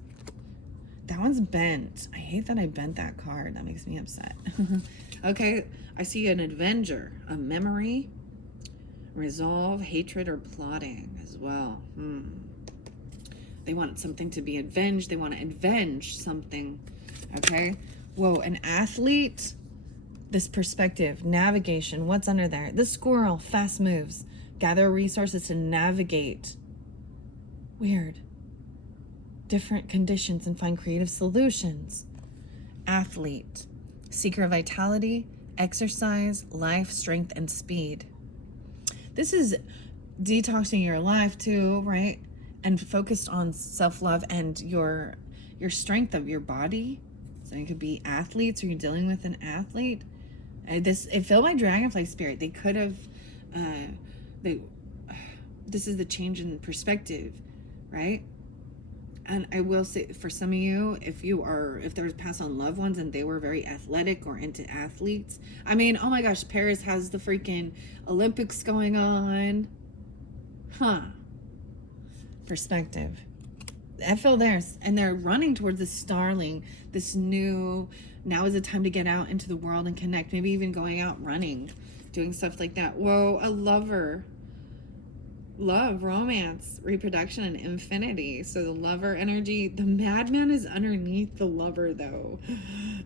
That one's bent. I hate that I bent that card. That makes me upset. Okay, I see an avenger, a memory, resolve, hatred, or plotting as well. They want something to be avenged. They want to avenge something. Okay. Whoa, an athlete. This perspective, navigation. What's under there? The squirrel, fast moves. Gather resources to navigate. Weird. Different conditions and find creative solutions. Athlete. Seeker of vitality, exercise, life, strength, and speed. This is detoxing your life too, right? And focused on self-love and your strength of your body. So it could be athletes, or you're dealing with an athlete. It felt my dragonfly spirit. They could have, this is the change in perspective, right? And I will say, for some of you, if there's passed on loved ones and they were very athletic or into athletes. I mean, oh my gosh, Paris has the freaking Olympics going on. Perspective. I feel theirs. And they're running towards this starling, this new, now is the time to get out into the world and connect. Maybe even going out running, doing stuff like that. Whoa, a lover. Love, romance, reproduction, and infinity. So the lover energy, the madman is underneath the lover though.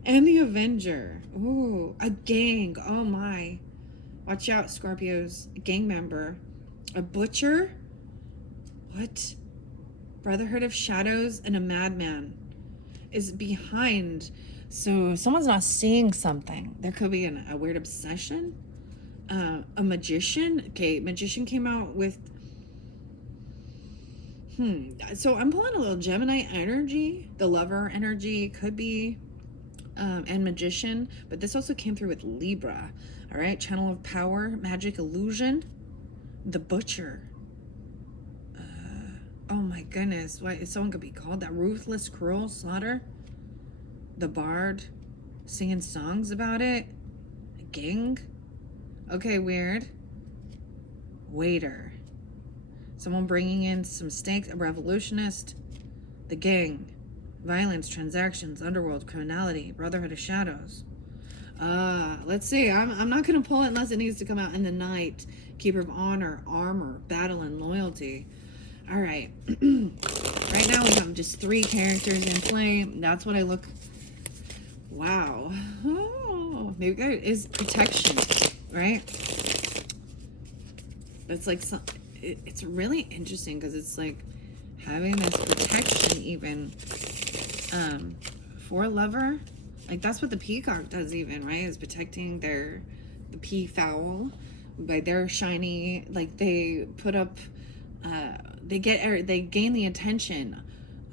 And the avenger. Ooh, a gang. Oh my. Watch out, Scorpios. A gang member. A butcher. What? Brotherhood of Shadows and a madman is behind. So someone's not seeing something. There could be a weird obsession. A magician. Okay, magician came out with so I'm pulling a little Gemini energy. The lover energy could be, and magician, but this also came through with Libra. All right, channel of power, magic illusion, the butcher. Oh my goodness, why someone could be called that? Ruthless, cruel, slaughter. The bard, singing songs about it. A gang. Okay, weird. Waiter. Someone bringing in some steaks, a revolutionist, the gang, violence, transactions, underworld, criminality, brotherhood of shadows. Let's see. I'm not going to pull it unless it needs to come out in the night. Keeper of honor, armor, battle, and loyalty. All right. Right now we have just 3 characters in play. That's what I look. Wow. Oh, maybe that is protection, right? It's like some. It's really interesting because it's like having this protection even for a lover. Like that's what the peacock does even, right? Is protecting the peafowl by their shiny, like they put up, they gain the attention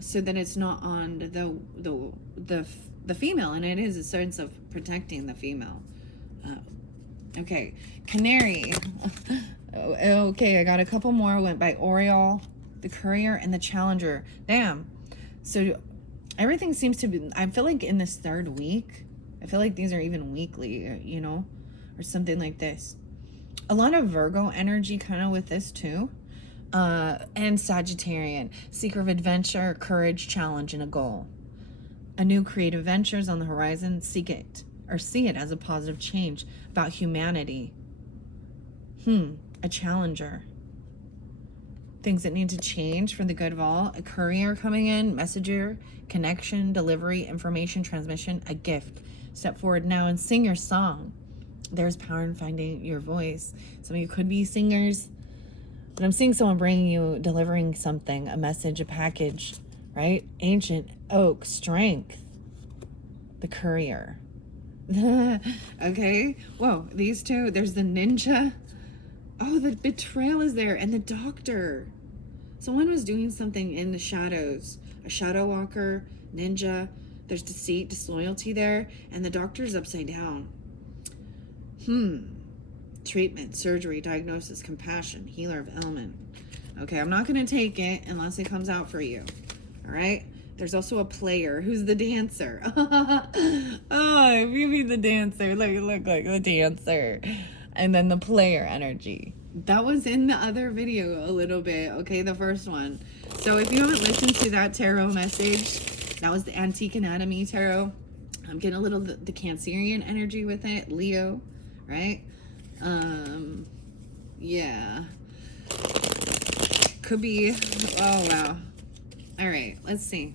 so that it's not on the female, and it is a sense of protecting the female. Okay, canary. Okay, I got a couple more. Went by Oriole, the Courier, and the Challenger. Damn. So everything seems to be, I feel like in this 3rd week, I feel like these are even weekly, you know, or something like this. A lot of Virgo energy kind of with this too. And Sagittarian, seeker of adventure, courage, challenge, and a goal. A new creative ventures on the horizon. Seek it or see it as a positive change about humanity. A challenger. Things that need to change for the good of all. A courier coming in, messenger, connection, delivery, information, transmission, a gift. Step forward now and sing your song. There's power in finding your voice. Some of you could be singers, but I'm seeing someone bringing you, delivering something, a message, a package, right? Ancient oak, strength, the courier. Okay. Whoa, these two. There's the ninja. Oh, the betrayal is there. And the doctor. Someone was doing something in the shadows. A shadow walker, ninja. There's deceit, disloyalty there. And the doctor's upside down. Treatment, surgery, diagnosis, compassion, healer of ailment. Okay, I'm not going to take it unless it comes out for you. All right? There's also a player who's the dancer. Oh, if you be the dancer, look like the dancer. And then the player energy. That was in the other video a little bit, okay, the first one. So if you haven't listened to that tarot message, that was the Antique Anatomy Tarot. I'm getting a little the Cancerian energy with it, Leo, right? Yeah. Could be, oh wow. All right, let's see.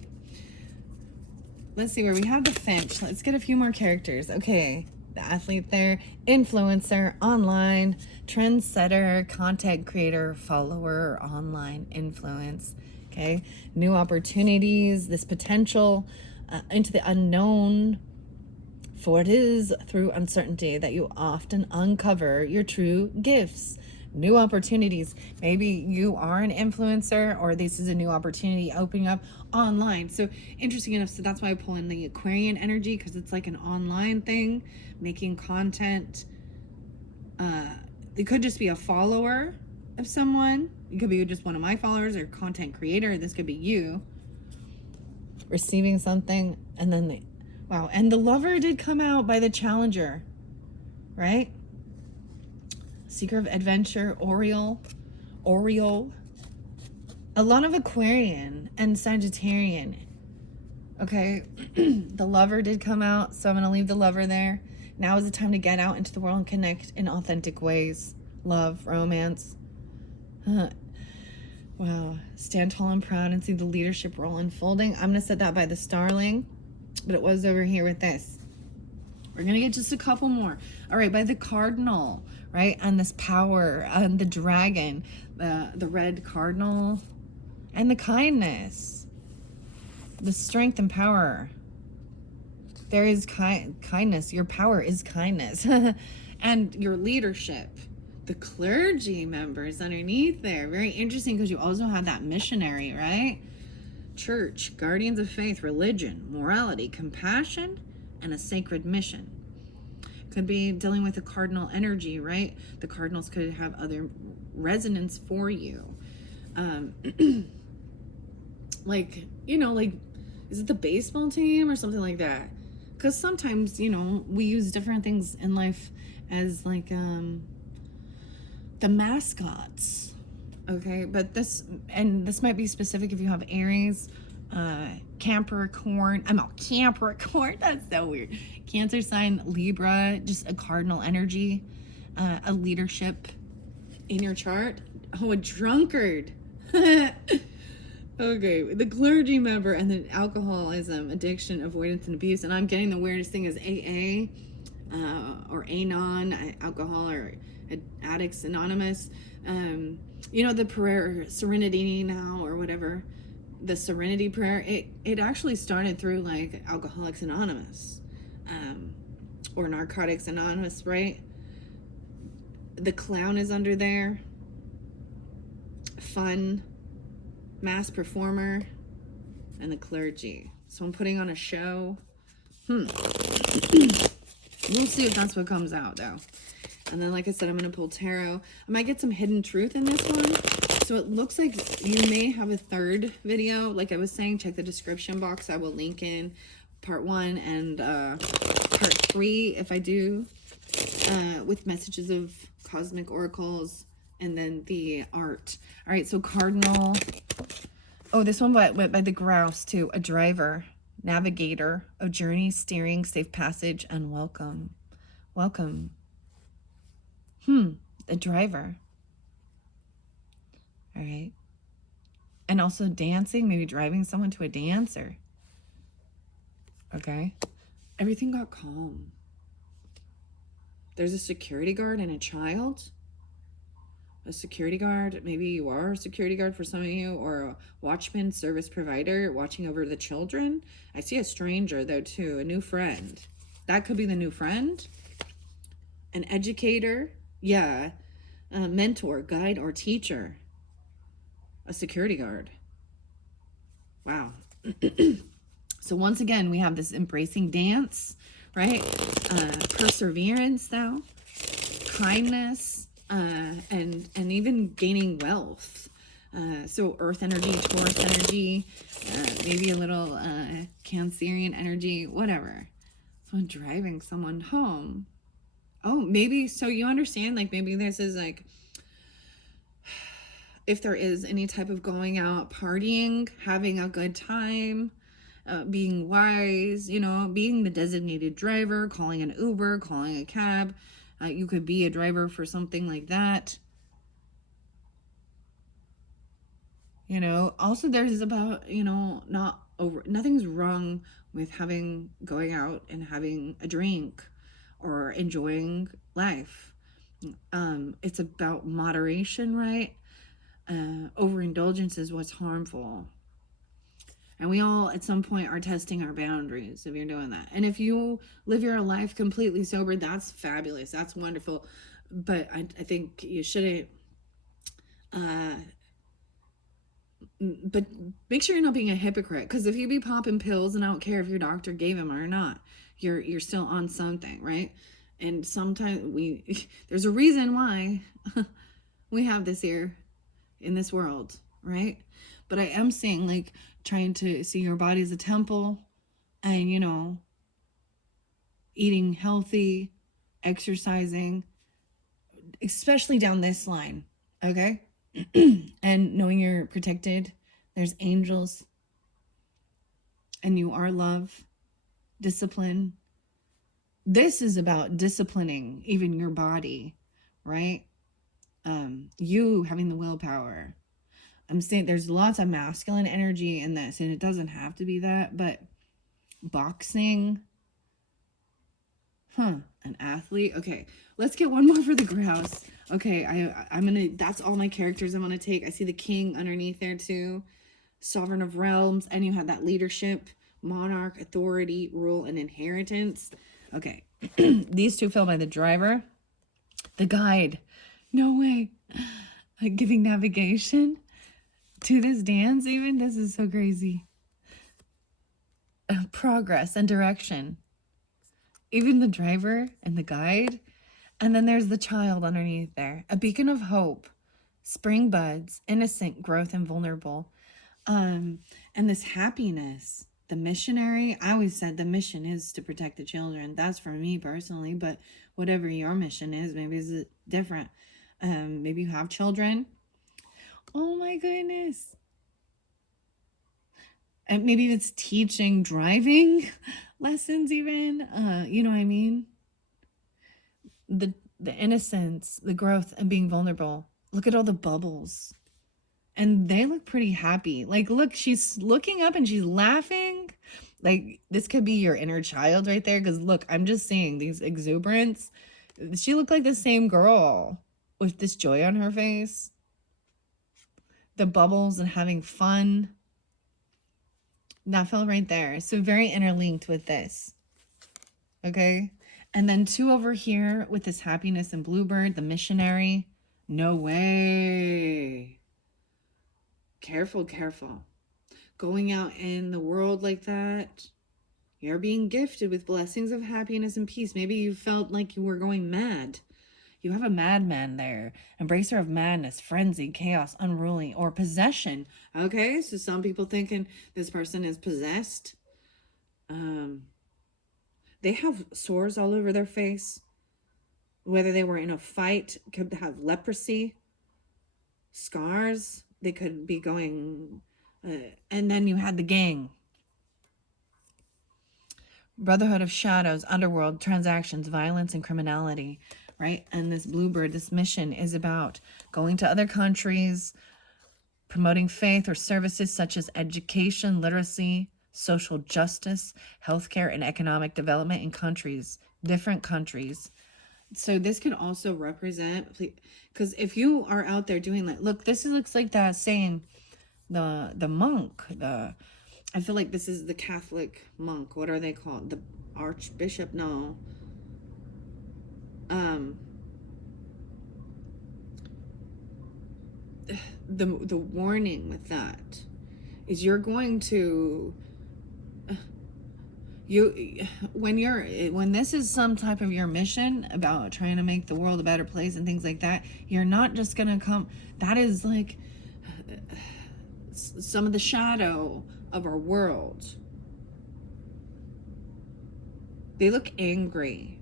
Let's see where we have the Finch. Let's get a few more characters. Okay, the athlete there, influencer, online, trendsetter, content creator, follower, online influence. Okay, new opportunities, this potential into the unknown. For it is through uncertainty that you often uncover your true gifts. New opportunities. Maybe you are an influencer, or this is a new opportunity opening up online. So interesting enough, so that's why I pull in the Aquarian energy, because it's like an online thing, making content. It could just be a follower of someone. It could be just one of my followers or content creator. This could be you receiving something, and then wow, and the Lover did come out by the Challenger, right? Seeker of Adventure, Oriole. A lot of Aquarian and Sagittarian. Okay, the Lover did come out, so I'm going to leave the Lover there. Now is the time to get out into the world and connect in authentic ways. Love, romance. Wow, stand tall and proud and see the leadership role unfolding. I'm going to set that by the Starling, but it was over here with this. We're going to get just a couple more. All right, by the Cardinal, right? And this power, and the dragon, the red cardinal, and the kindness, the strength and power. There is kindness. Your power is kindness. And your leadership. The clergy members underneath there. Very interesting, because you also have that missionary, right? Church, guardians of faith, religion, morality, compassion, and a sacred mission. Could be dealing with the cardinal energy, right? The cardinals could have other resonance for you. Like, you know, like, is it the baseball team or something like that? Because sometimes, you know, we use different things in life as like the mascots. Okay, but this might be specific if you have Aries, Capricorn. I'm all Capricorn. That's so weird. Cancer sign, Libra, just a cardinal energy, a leadership in your chart. Oh, a drunkard. Okay, the clergy member, and then alcoholism, addiction, avoidance, and abuse. And I'm getting the weirdest thing is AA, or Anon, alcohol, or Addicts Anonymous. You know, the prayer, Serenity Now, or whatever, the Serenity prayer, it actually started through like Alcoholics Anonymous, or Narcotics Anonymous, right? The clown is under there. Fun, mass performer, and the clergy. So I'm putting on a show. We'll see if that's what comes out, though. And then, like I said, I'm going to pull tarot. I might get some hidden truth in this one. So it looks like you may have a third video. Like I was saying, check the description box. I will link in part 1 and part 3 if I do, with messages of cosmic oracles, and then the art. All right, so Cardinal. Oh, this one by the Grouse, too. A driver, navigator, a journey, steering, safe passage, and welcome. Welcome. A driver. All right. And also dancing, maybe driving someone to a dancer. Okay. Everything got calm. There's a security guard and a child. A security guard, maybe you are a security guard for some of you, or a watchman, service provider, watching over the children. I see a stranger, though, too, a new friend. That could be the new friend, an educator, yeah, a mentor, guide, or teacher, a security guard. Wow. So once again, we have this embracing dance, right? Perseverance, thou, kindness, and even gaining wealth. So earth energy, Taurus energy, maybe a little Cancerian energy, whatever. So driving someone home. Oh, maybe, so you understand, like maybe this is like, if there is any type of going out, partying, having a good time, being wise, you know, being the designated driver, calling an Uber, calling a cab. You could be a driver for something like that. You know, also there's about, you know, nothing's wrong with going out and having a drink or enjoying life. It's about moderation, right? Overindulgence is what's harmful. And we all, at some point, are testing our boundaries if you're doing that. And if you live your life completely sober, that's fabulous. That's wonderful. But I think you shouldn't. But make sure you're not being a hypocrite. Because if you be popping pills, and I don't care if your doctor gave them or not, you're still on something, right? And sometimes there's a reason why we have this here in this world, right? But I am saying, like, trying to see your body as a temple and, you know, eating healthy, exercising, especially down this line, okay? And knowing you're protected. There's angels and you are love, discipline. This is about disciplining even your body, right? You having the willpower. I'm saying there's lots of masculine energy in this, and it doesn't have to be that, but boxing, an athlete. Okay, let's get one more for the grouse. Okay, I'm gonna, that's all my characters I'm gonna take. I see the king underneath there too, sovereign of realms, and you have that leadership, monarch, authority, rule, and inheritance. Okay, these two filled by the driver, the guide. No way, like giving navigation to this dance. Even this is so crazy. Progress and direction. Even the driver and the guide. And then there's the child underneath there. A beacon of hope. Spring buds. Innocent, growth, and vulnerable. And this happiness. The missionary. I always said the mission is to protect the children. That's for me personally. But whatever your mission is, maybe it's different. Maybe you have children. Oh my goodness. And maybe it's teaching driving lessons even. You know what I mean? The innocence, the growth, and being vulnerable. Look at all the bubbles. And they look pretty happy. Like, look, she's looking up and she's laughing. Like, this could be your inner child right there. Because, look, I'm just seeing these exuberance. She looked like the same girl with this joy on her face. The bubbles and having fun. That fell right there. So very interlinked with this. Okay. And then two over here with this happiness and bluebird, the missionary. No way. Careful, careful. Going out in the world like that. You're being gifted with blessings of happiness and peace. Maybe you felt like you were going mad. You have a madman there. Embracer of madness, frenzy, chaos, unruly, or possession. Okay, so some people thinking this person is possessed. They have sores all over their face. Whether they were in a fight, could have leprosy, scars. They could be going... and then you had the gang. Brotherhood of shadows, underworld, transactions, violence, and criminality. Right? And this bluebird, this mission is about going to other countries, promoting faith or services such as education, literacy, social justice, healthcare, and economic development in countries, different countries. So this could also represent, because if you are out there doing that, look, this looks like that same, the monk, I feel like this is the Catholic monk. What are they called? The archbishop? No. The warning with that is you're going to when this is some type of your mission about trying to make the world a better place and things like that, you're not just gonna come. That is like some of the shadow of our world. They look angry.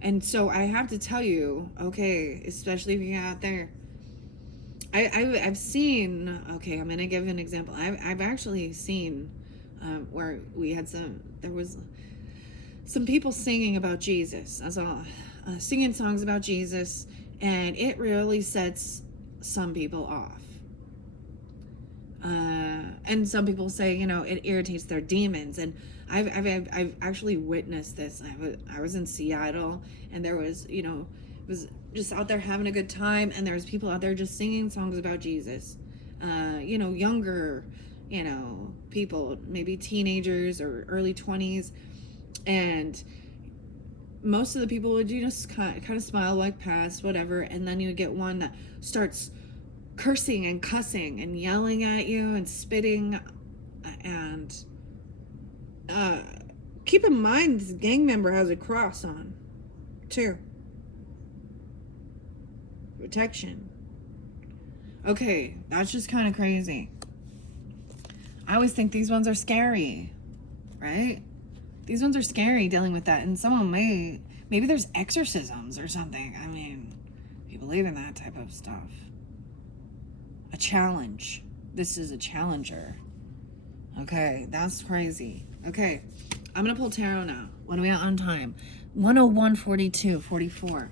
And so I have to tell you, okay, especially if you're out there, I've seen, okay, I'm going to give an example. I've actually seen where there was some people singing about Jesus. I saw singing songs about Jesus, and it really sets some people off. And some people say, you know, it irritates their demons. And I've actually witnessed this. I was in Seattle, and there was, you know, it was just out there having a good time, and there was people out there just singing songs about Jesus. You know, younger, you know, people, maybe teenagers or early 20s, and most of the people would, you know, kind of smile, like pass, whatever, and then you would get one that starts cursing and cussing and yelling at you and spitting. And keep in mind, this gang member has a cross on too. Protection. Okay, that's just kind of crazy. I always think these ones are scary, right? These ones are scary dealing with that. And someone maybe there's exorcisms or something. I mean, if you believe in that type of stuff. A challenge. This is a challenger. Okay, that's crazy. Okay, I'm going to pull tarot now. What are we at on time? 101:42, 44.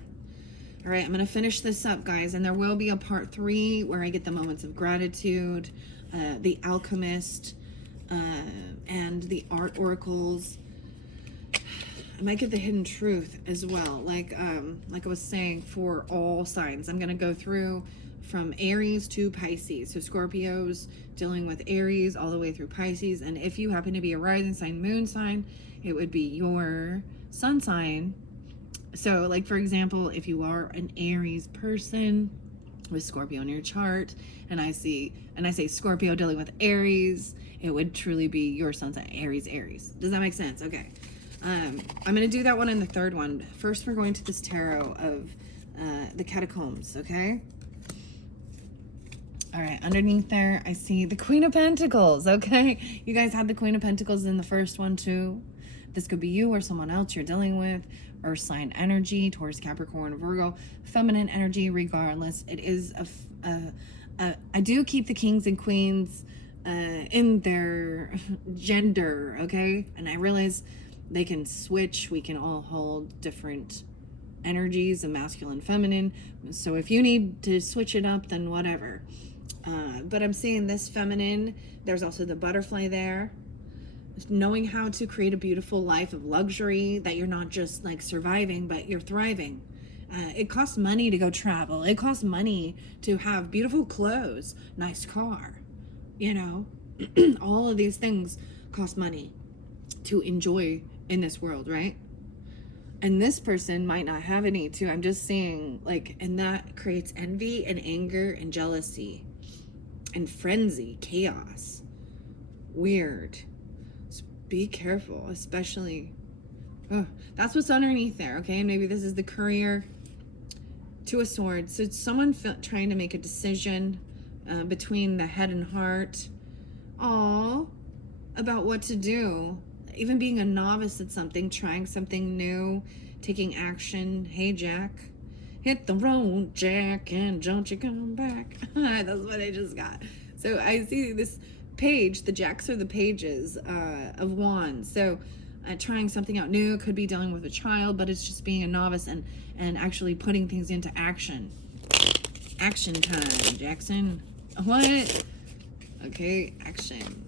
All right, I'm going to finish this up, guys, and there will be a part 3 where I get the moments of gratitude, the alchemist, and the art oracles. I might get the hidden truth as well. Like I was saying, for all signs, I'm going to go through from Aries to Pisces. So Scorpios dealing with Aries all the way through Pisces. And if you happen to be a rising sign, moon sign, it would be your sun sign. So like, for example, if you are an Aries person with Scorpio in your chart, and I say Scorpio dealing with Aries, it would truly be your sun sign, Aries. Does that make sense? Okay. I'm going to do that one and the third one. First, we're going to this tarot of the catacombs, okay? All right, underneath there, I see the Queen of Pentacles, okay? You guys had the Queen of Pentacles in the first one, too. This could be you or someone else you're dealing with. Earth sign energy, Taurus, Capricorn, Virgo, feminine energy, regardless. It is I do keep the kings and queens in their gender, okay? And I realize they can switch. We can all hold different energies of masculine, feminine. So if you need to switch it up, then whatever. But I'm seeing this feminine. There's also the butterfly there. Knowing how to create a beautiful life of luxury, that you're not just like surviving, but you're thriving. It costs money to go travel. It costs money to have beautiful clothes, nice car. You know, all of these things cost money to enjoy in this world, right? And this person might not have any too. I'm just seeing like, and that creates envy and anger and jealousy and frenzy, chaos. Weird. So be careful, especially. Oh, that's what's underneath there, okay? Maybe this is the Courier to a sword. So it's someone trying to make a decision between the head and heart. All about what to do. Even being a novice at something, trying something new, taking action. Hey, Jack. Hit the road, Jack, and don't you come back. That's what I just got. So I see this page. The Jacks are the pages of wands. So trying something out new, could be dealing with a child, but it's just being a novice and actually putting things into action. Action time, Jackson. What? Okay, action.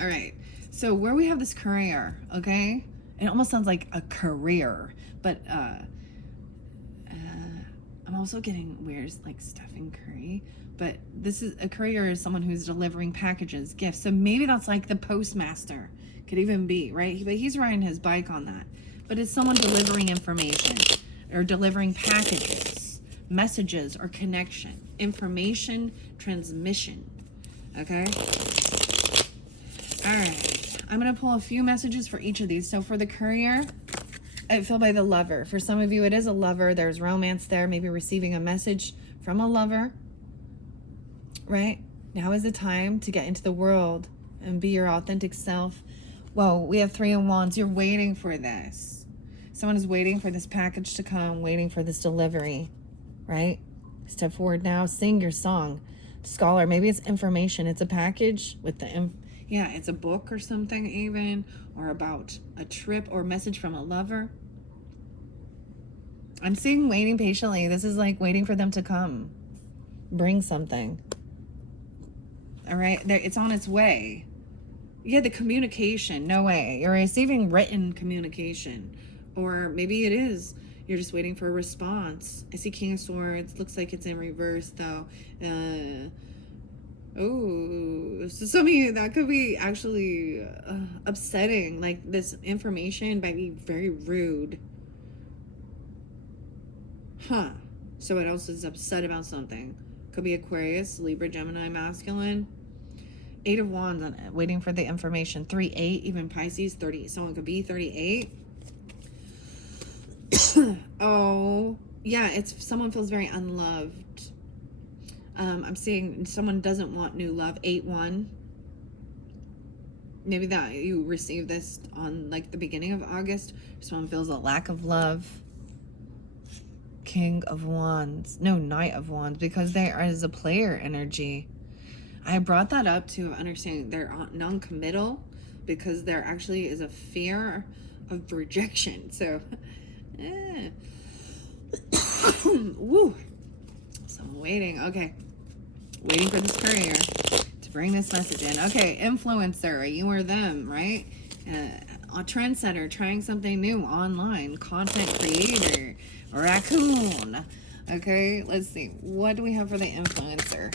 All right. So where we have this Courier, okay? It almost sounds like a career, but I'm also getting weird, like Stephen Curry. But this is a courier is someone who's delivering packages, gifts. So maybe that's like the postmaster. Could even be, right? But he's riding his bike on that. But it's someone delivering information or delivering packages, messages, or connection. Information transmission. Okay? All right. I'm going to pull a few messages for each of these. So for the courier, I feel by the lover. For some of you, it is a lover. There's romance there. Maybe receiving a message from a lover. Right? Now is the time to get into the world and be your authentic self. Whoa, we have 3 of Wands. You're waiting for this. Someone is waiting for this package to come, waiting for this delivery. Right? Step forward now. Sing your song. Scholar. Maybe it's information. It's a package with the yeah, it's a book or something even, or about a trip or message from a lover. I'm seeing waiting patiently. This is like waiting for them to come. Bring something. All right, it's on its way. Yeah, the communication, no way. You're receiving written communication. Or maybe it is. You're just waiting for a response. I see King of Swords. Looks like it's in reverse though. Oh, so some of you, that could be actually upsetting. Like this information might be very rude. Huh. Someone else is upset about something. Could be Aquarius, Libra, Gemini, masculine. 8 of Wands on it, waiting for the information. 3, 8, even Pisces, 30. Someone could be 38. Oh, yeah, it's someone feels very unloved. I'm seeing someone doesn't want new love. 8-1. Maybe that you received this on like the beginning of August. Someone feels a lack of love. King of Wands. No, Knight of Wands, because there is a player energy. I brought that up to understanding they're non-committal because there actually is a fear of rejection. So, woo. So I'm waiting. Okay. Waiting for this courier to bring this message in. Okay, influencer, you or them, right? A trendsetter, trying something new online, content creator, raccoon. Okay, let's see. What do we have for the influencer?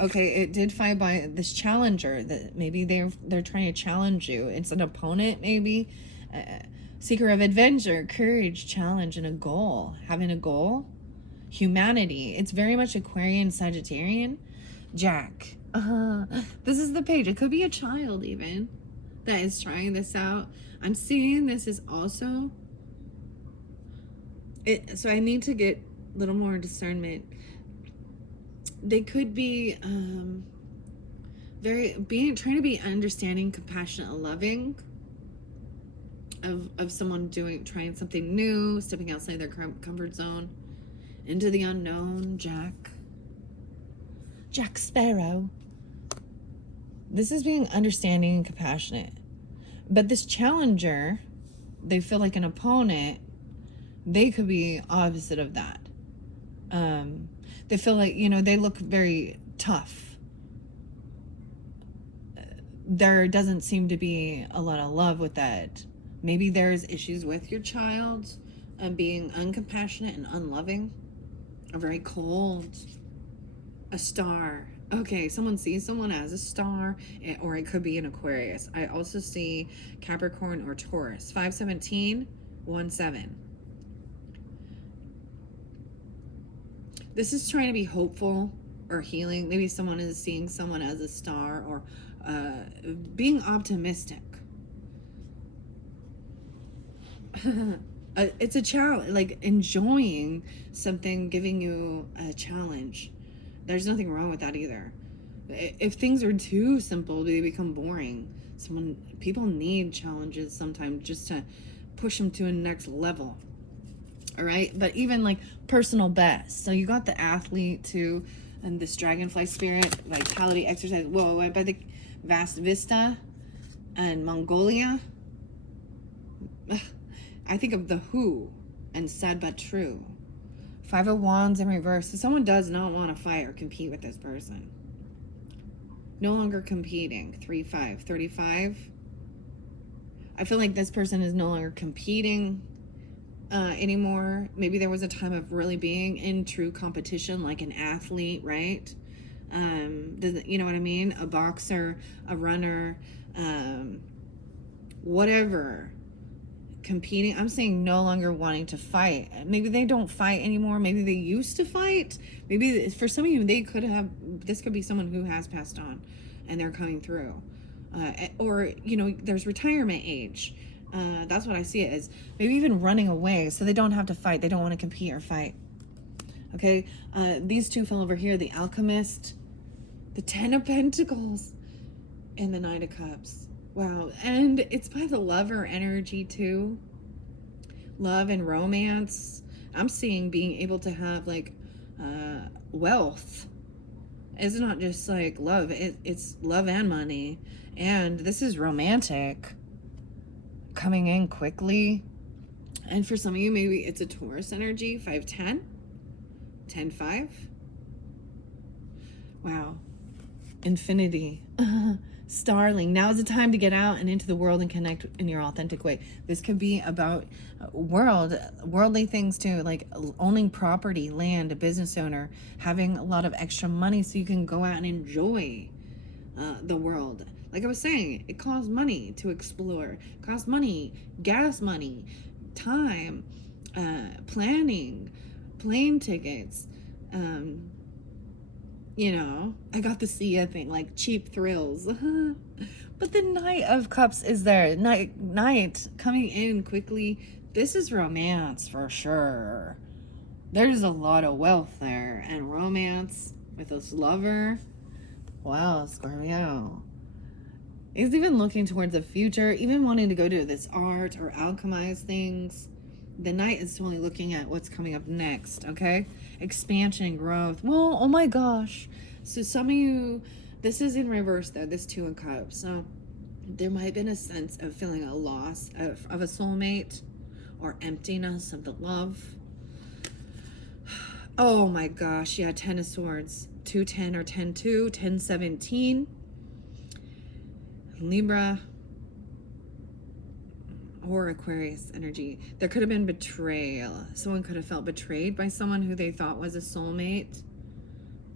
Okay, it did fight by this challenger that maybe they're trying to challenge you. It's an opponent, maybe. Seeker of adventure, courage, challenge, and a goal. Having a goal. Humanity. It's very much Aquarian, Sagittarian. Jack. This is the page. It could be a child even that is trying this out. I'm seeing this is also it. So I need to get a little more discernment. They could be trying to be understanding, compassionate, loving of someone trying something new, stepping outside their comfort zone. Into the unknown, Jack Sparrow. This is being understanding and compassionate. But this challenger, they feel like an opponent. They could be opposite of that. They feel like, they look very tough. There doesn't seem to be a lot of love with that. Maybe there's issues with your child being uncompassionate and unloving. Or very cold. A star. Okay, someone sees someone as a star, or it could be an Aquarius. I also see Capricorn or Taurus. 517, 17. This is trying to be hopeful or healing. Maybe someone is seeing someone as a star or being optimistic. It's a challenge, like enjoying something, giving you a challenge. There's nothing wrong with that either. If things are too simple, they become boring. People need challenges sometimes just to push them to a next level. All right, but even like personal best. So you got the athlete too, and this dragonfly spirit, vitality, exercise. Whoa, by the vast vista, and Mongolia. I think of the Who and Sad But True. 5 of Wands in reverse. So someone does not want to fight or compete with this person. No longer competing. 3-5. 35. I feel like this person is no longer competing. anymore. Maybe there was a time of really being in true competition, like an athlete, right? You know what I mean? A boxer, a runner, whatever, competing. I'm saying no longer wanting to fight. Maybe they don't fight anymore. Maybe they used to fight. Maybe for some of you, this could be someone who has passed on and they're coming through. Or, there's retirement age. That's what I see it as. Maybe even running away so they don't have to fight. They don't want to compete or fight. Okay, these two fell over here, the Alchemist, the Ten of Pentacles, and the Knight of Cups. Wow, and it's by the Lover energy too. Love and romance. I'm seeing being able to have like wealth. It's not just like love, it's love and money. And this is romantic. Coming in quickly. And for some of you, maybe it's a Taurus energy, 5-10. 10-5. Wow. Infinity. Starling. Now is the time to get out and into the world and connect in your authentic way. This could be about worldly things too, like owning property, land, a business owner, having a lot of extra money so you can go out and enjoy the world. Like I was saying, it costs money to explore. It costs money, gas money, time, planning, plane tickets. I got the Sia thing, like cheap thrills. But the Knight of Cups is there. Knight coming in quickly. This is romance for sure. There's a lot of wealth there and romance with this lover. Wow, Scorpio. He's even looking towards the future, even wanting to go to this art or alchemize things. The Knight is totally looking at what's coming up next, okay? Expansion, growth. Well, oh my gosh. So some of you, this is in reverse though, this Two of Cups. So there might have been a sense of feeling a loss of a soulmate or emptiness of the love. Oh my gosh, yeah, Ten of Swords. 2-10 or 10-2, 10-17. Libra. Or Aquarius energy. There could have been betrayal. Someone could have felt betrayed by someone who they thought was a soulmate.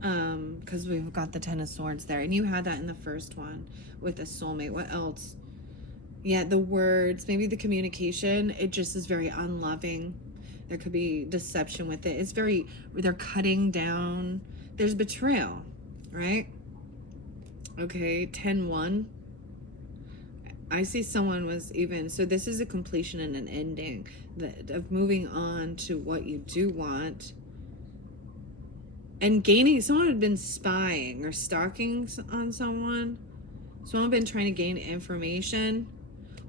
Because we've got the Ten of Swords there. And you had that in the first one with a soulmate. What else? Yeah, the words, maybe the communication. It just is very unloving. There could be deception with it. They're cutting down. There's betrayal, right? Okay, 10-1. I see someone was so this is a completion and an ending of moving on to what you do want and gaining. Someone had been spying or stalking on someone. Someone had been trying to gain information.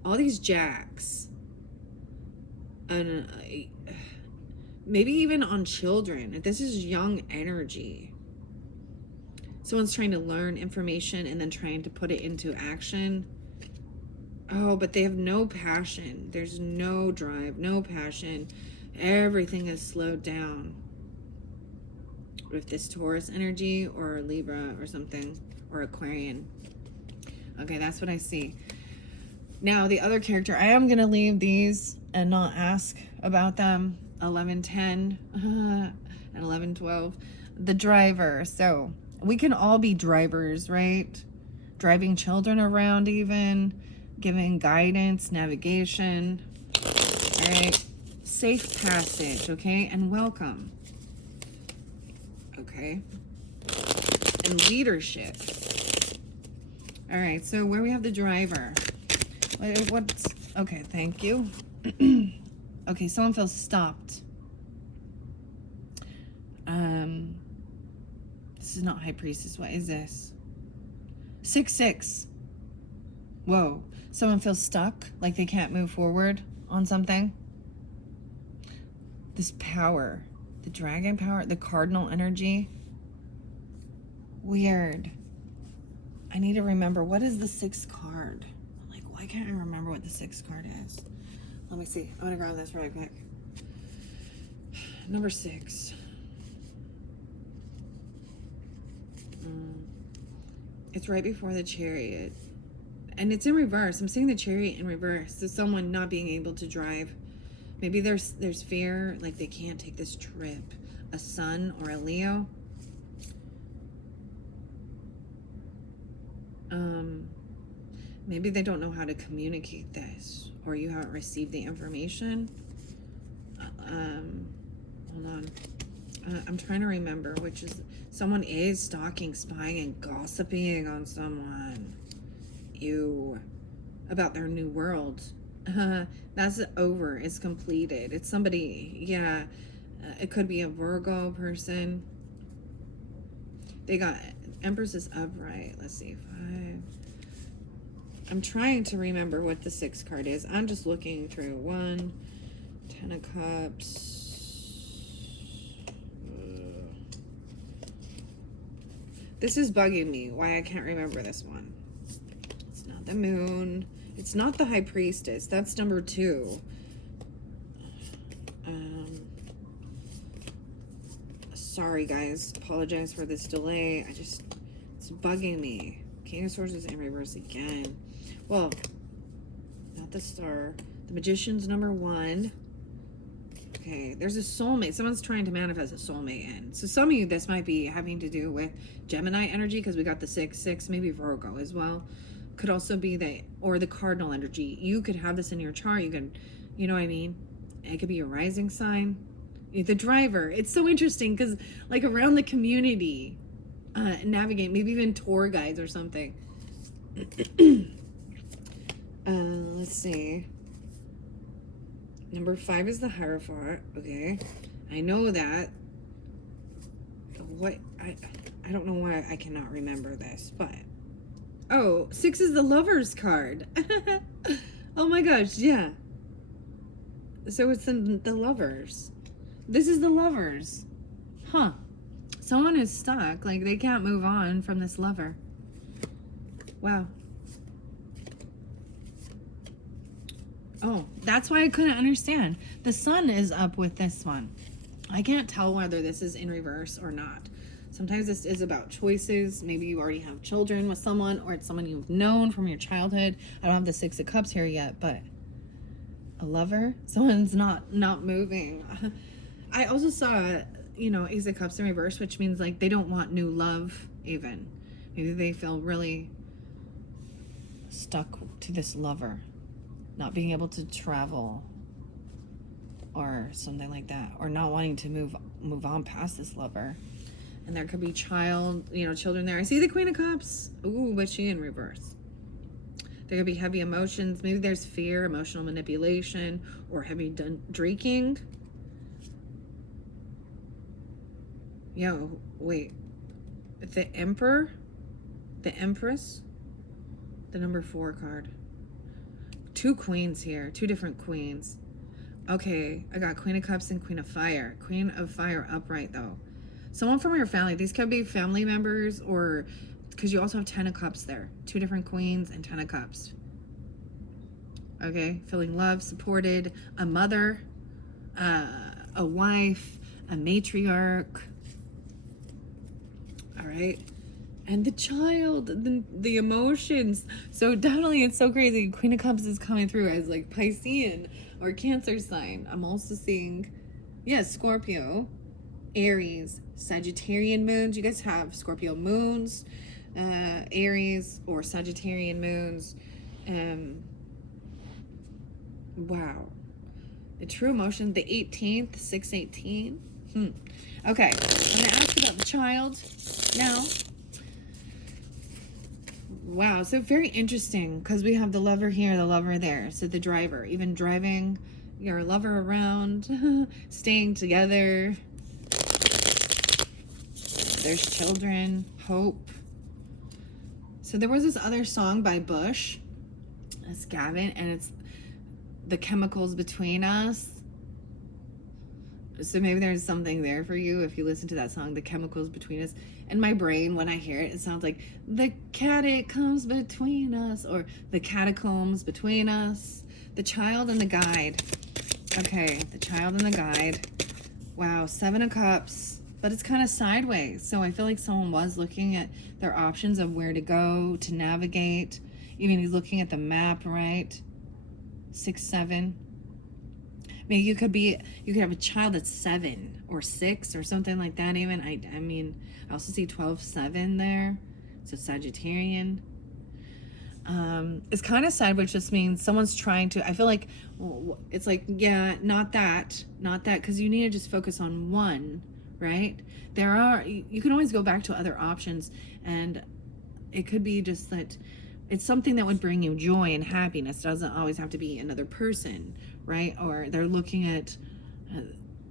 All these jacks. And maybe even on children. This is young energy. Someone's trying to learn information and then trying to put it into action. Oh, but they have no passion. There's no drive, no passion. Everything is slowed down. With this Taurus energy or Libra or something, or Aquarian. Okay, that's what I see. Now, the other character, I am going to leave these and not ask about them. 11-10 and 11-12. The driver. So, we can all be drivers, right? Driving children around even. Giving guidance, navigation, all right, safe passage, okay, and welcome, okay, and leadership. All right, so where we have the driver, okay, thank you. Okay, someone feels stopped. This is not High Priestess. What is this? 6-6. Whoa. Someone feels stuck, like they can't move forward on something. This power, the dragon power, the cardinal energy. Weird. I need to remember, what is the 6th card? Like, why can't I remember what the 6th card is? Let me see. I'm gonna grab this really quick. Number 6. It's right before the Chariot. And it's in reverse. I'm seeing the Chariot in reverse. So someone not being able to drive Maybe there's fear, like they can't take this trip. A Sun or a Leo. Maybe they don't know how to communicate this, or you haven't received the information. Hold on. I'm trying to remember which is, someone is stalking, spying, and gossiping on someone. Ew. About their new world. That's over. It's completed. It's somebody, yeah. It could be a Virgo person. They got Empress is upright. Let's see. 5. I'm trying to remember what the 6 card is. I'm just looking through. 1, 10 of Cups. This is bugging me. Why I can't remember this one. It's not the Moon. It's not the High Priestess. That's number 2. Sorry, guys. Apologize for this delay. It's bugging me. King of Swords is in reverse again. Well, not the Star. The Magician's number 1. Okay, there's a soulmate. Someone's trying to manifest a soulmate in. So some of you, this might be having to do with Gemini energy, because we got the 6, maybe Virgo as well. Could also be the cardinal energy. You could have this in your chart. You can, you know what I mean? It could be your rising sign. The driver. It's so interesting because like around the community, navigate, maybe even tour guides or something. Let's see. Number 5 is the Hierophant. Okay. I know that. What? I don't know why I cannot remember this, but. Oh, 6 is the Lover's card. Oh my gosh, yeah. So it's the Lovers. This is the Lovers. Huh. Someone is stuck. Like, they can't move on from this lover. Wow. Oh, that's why I couldn't understand. The Sun is up with this one. I can't tell whether this is in reverse or not. Sometimes this is about choices. Maybe you already have children with someone, or it's someone you've known from your childhood. I don't have the 6 of Cups here yet, but a lover? Someone's not moving. I also saw, Ace of Cups in reverse, which means like they don't want new love even. Maybe they feel really stuck to this lover, not being able to travel or something like that, or not wanting to move on past this lover. And there could be children there. I see the Queen of Cups. Ooh, but she in reverse. There could be heavy emotions. Maybe there's fear, emotional manipulation, or heavy drinking. Yo, wait. The Emperor? The Empress? The number 4 card. 2 queens here. 2 different queens. Okay, I got Queen of Cups and Queen of Fire. Queen of Fire upright, though. Someone from your family. These could be family members, or because you also have 10 of Cups there. 2 different queens and 10 of Cups. Okay, feeling loved, supported, a mother, a wife, a matriarch. All right. And the child, the emotions. So definitely it's so crazy. Queen of Cups is coming through as like Piscean or Cancer sign. I'm also seeing, yes, Scorpio, Aries, Sagittarian moons. You guys have Scorpio moons, Aries or Sagittarian moons. Wow. The true emotion, the 18th, 618. Okay, I'm going to ask about the child now. Wow, so very interesting because we have the lover here, the lover there. So the driver, even driving your lover around, staying together. There's children, hope. So there was this other song by Bush, it's Gavin, and it's The Chemicals Between Us. So maybe there's something there for you if you listen to that song, The Chemicals Between Us. In my brain, when I hear it, it sounds like the catacombs between us, or the catacombs between us. The child and the guide. Okay, the child and the guide. Wow, 7 of Cups, but it's kind of sideways. So I feel like someone was looking at their options of where to go, to navigate. Even he's looking at the map, right? 6, 7. Maybe you could have a child that's 7 or 6 or something like that. Even I mean, I also see 12-7 there, so Sagittarian. It's kind of sad, which just means someone's trying to. I feel like it's like, yeah, not that, because you need to just focus on one, right? You can always go back to other options, and it could be just that it's something that would bring you joy and happiness. It doesn't always have to be another person, right? Or they're looking at,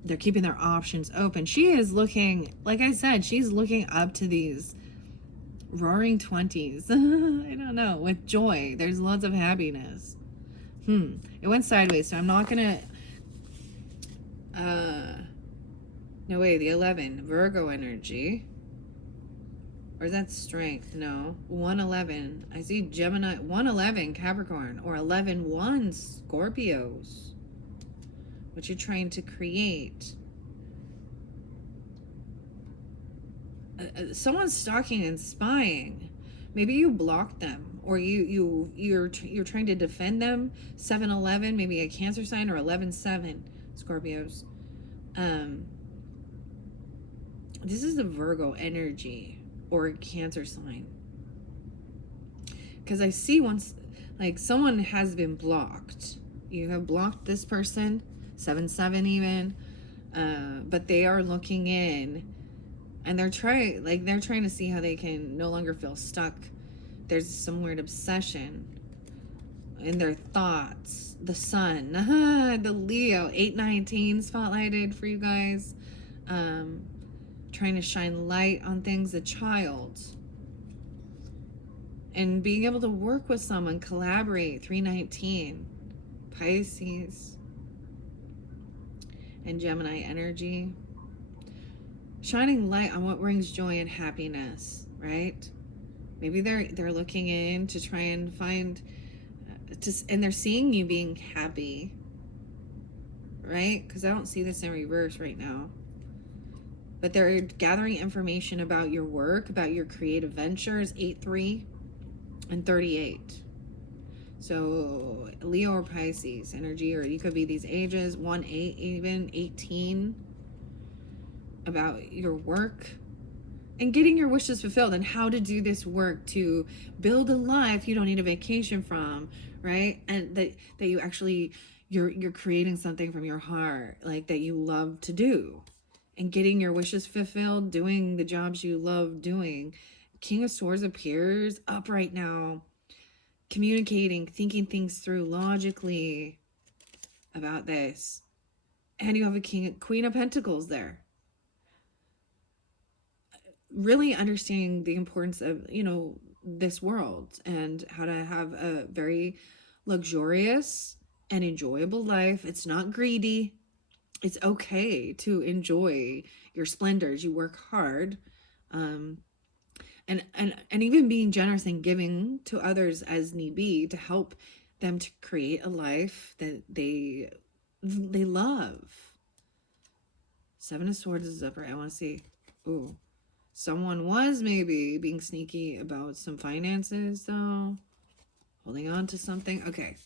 they're keeping their options open. She is looking, like I said, she's looking up to these roaring 20s. I don't know, with joy. There's lots of happiness. It went sideways, so I'm not gonna. No way, the 11, Virgo energy. Or is that strength? No. 111. I see Gemini. 111 Capricorn. Or 11-1 Scorpios. What you're trying to create. Someone's stalking and spying. Maybe you blocked them, or you're trying to defend them. 7-11, maybe a Cancer sign, or 11-7 Scorpios. This is the Virgo energy or a Cancer sign, because I see once, like, someone has been blocked. You have blocked this person, 7-7 even, but they are looking in. And they're trying to see how they can no longer feel stuck. There's some weird obsession in their thoughts. The sun, the Leo, 8-19 spotlighted for you guys. Trying to shine light on things, the child. And being able to work with someone, collaborate, 3-19. Pisces. And Gemini energy. Shining light on what brings joy and happiness, right? Maybe they're looking in to try and find, and they're seeing you being happy, right? Because I don't see this in reverse right now. But they're gathering information about your work, about your creative ventures, 8-3 and 38. So Leo or Pisces energy, or you could be these ages, 1-8, even 18. About your work and getting your wishes fulfilled, and how to do this work to build a life you don't need a vacation from, right? And that you actually, you're creating something from your heart, like that you love to do, and getting your wishes fulfilled, doing the jobs you love doing. King of Swords appears up right now, communicating, thinking things through logically about this. And you have a Queen of Pentacles there. Really understanding the importance of, this world, and how to have a very luxurious and enjoyable life. It's not greedy. It's okay to enjoy your splendors. You work hard, and even being generous and giving to others as need be, to help them to create a life that they love. 7 of Swords is up, right? I want to see. Ooh. Someone was maybe being sneaky about some finances, though. Holding on to something. Okay.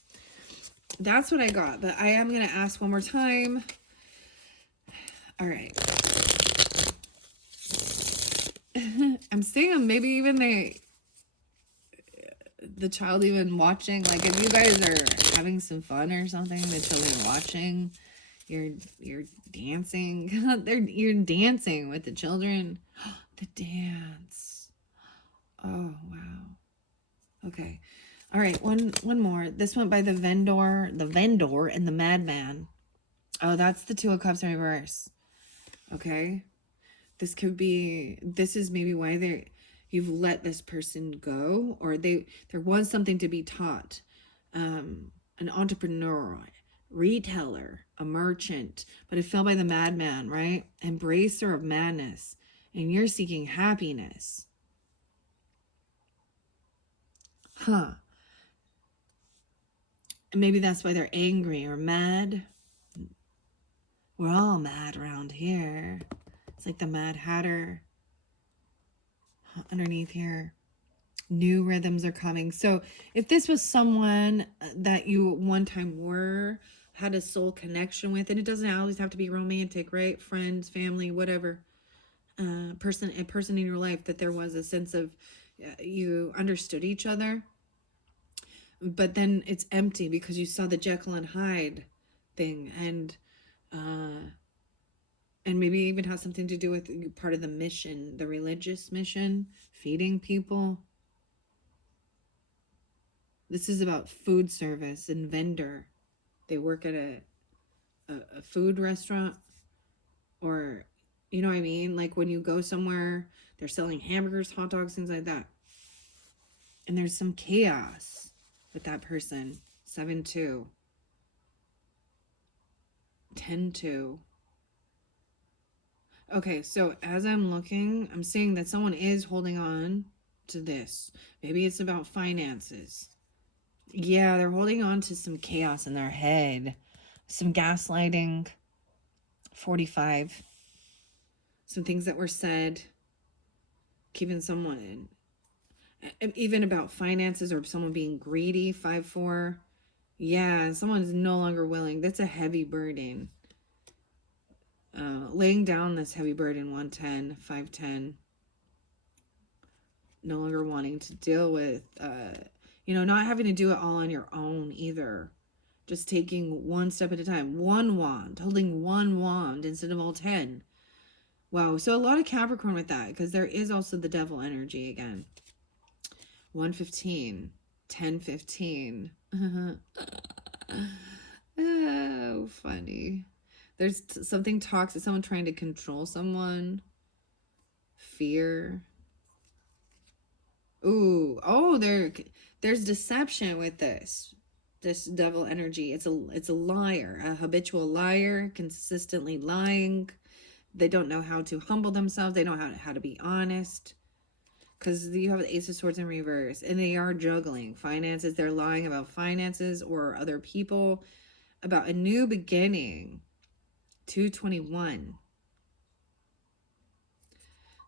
That's what I got. But I am going to ask one more time. All right. I'm seeing maybe even the child even watching. Like, if you guys are having some fun or something, the children watching, you're dancing. You're dancing with the children. The dance. Oh, wow. Okay. All right. One more. This went by the vendor and the madman. Oh, that's the 2 of Cups in reverse. Okay. This is maybe why you've let this person go, or there was something to be taught. An entrepreneur, retailer, a merchant, but it fell by the madman, right? Embracer of madness. And you're seeking happiness. And maybe that's why they're angry or mad. We're all mad around here. It's like the Mad Hatter. Underneath here. New rhythms are coming. So if this was someone that you one time were had a soul connection with, and it doesn't always have to be romantic, right? Friends, family, whatever. A person in your life, that there was a sense of you understood each other, but then it's empty because you saw the Jekyll and Hyde thing, and maybe even has something to do with part of the mission, the religious mission, feeding people. This is about food service and vendor. They work at a food restaurant, or, you know what I mean? Like when you go somewhere, they're selling hamburgers, hot dogs, things like that. And there's some chaos with that person. 7-2. 10-2. Okay, so as I'm looking, I'm seeing that someone is holding on to this. Maybe it's about finances. Yeah, they're holding on to some chaos in their head. Some gaslighting. 45. Some things that were said. Keeping someone in. Even about finances or someone being greedy. 5-4. Yeah, someone is no longer willing. That's a heavy burden. Laying down this heavy burden. 110. 5-10. No longer wanting to deal with, not having to do it all on your own either. Just taking one step at a time. One wand. Holding one wand instead of all 10. Wow. So a lot of Capricorn with that, because there is also the devil energy again. 115. 10-15. Oh, funny. There's something toxic. Someone trying to control someone. Fear. Ooh, oh, there's deception with this devil energy. It's a liar, a habitual liar, consistently lying. They don't know how to humble themselves. They don't know how to be honest. Because you have the Ace of Swords in reverse, and they are juggling finances. They're lying about finances or other people, about a new beginning. 221.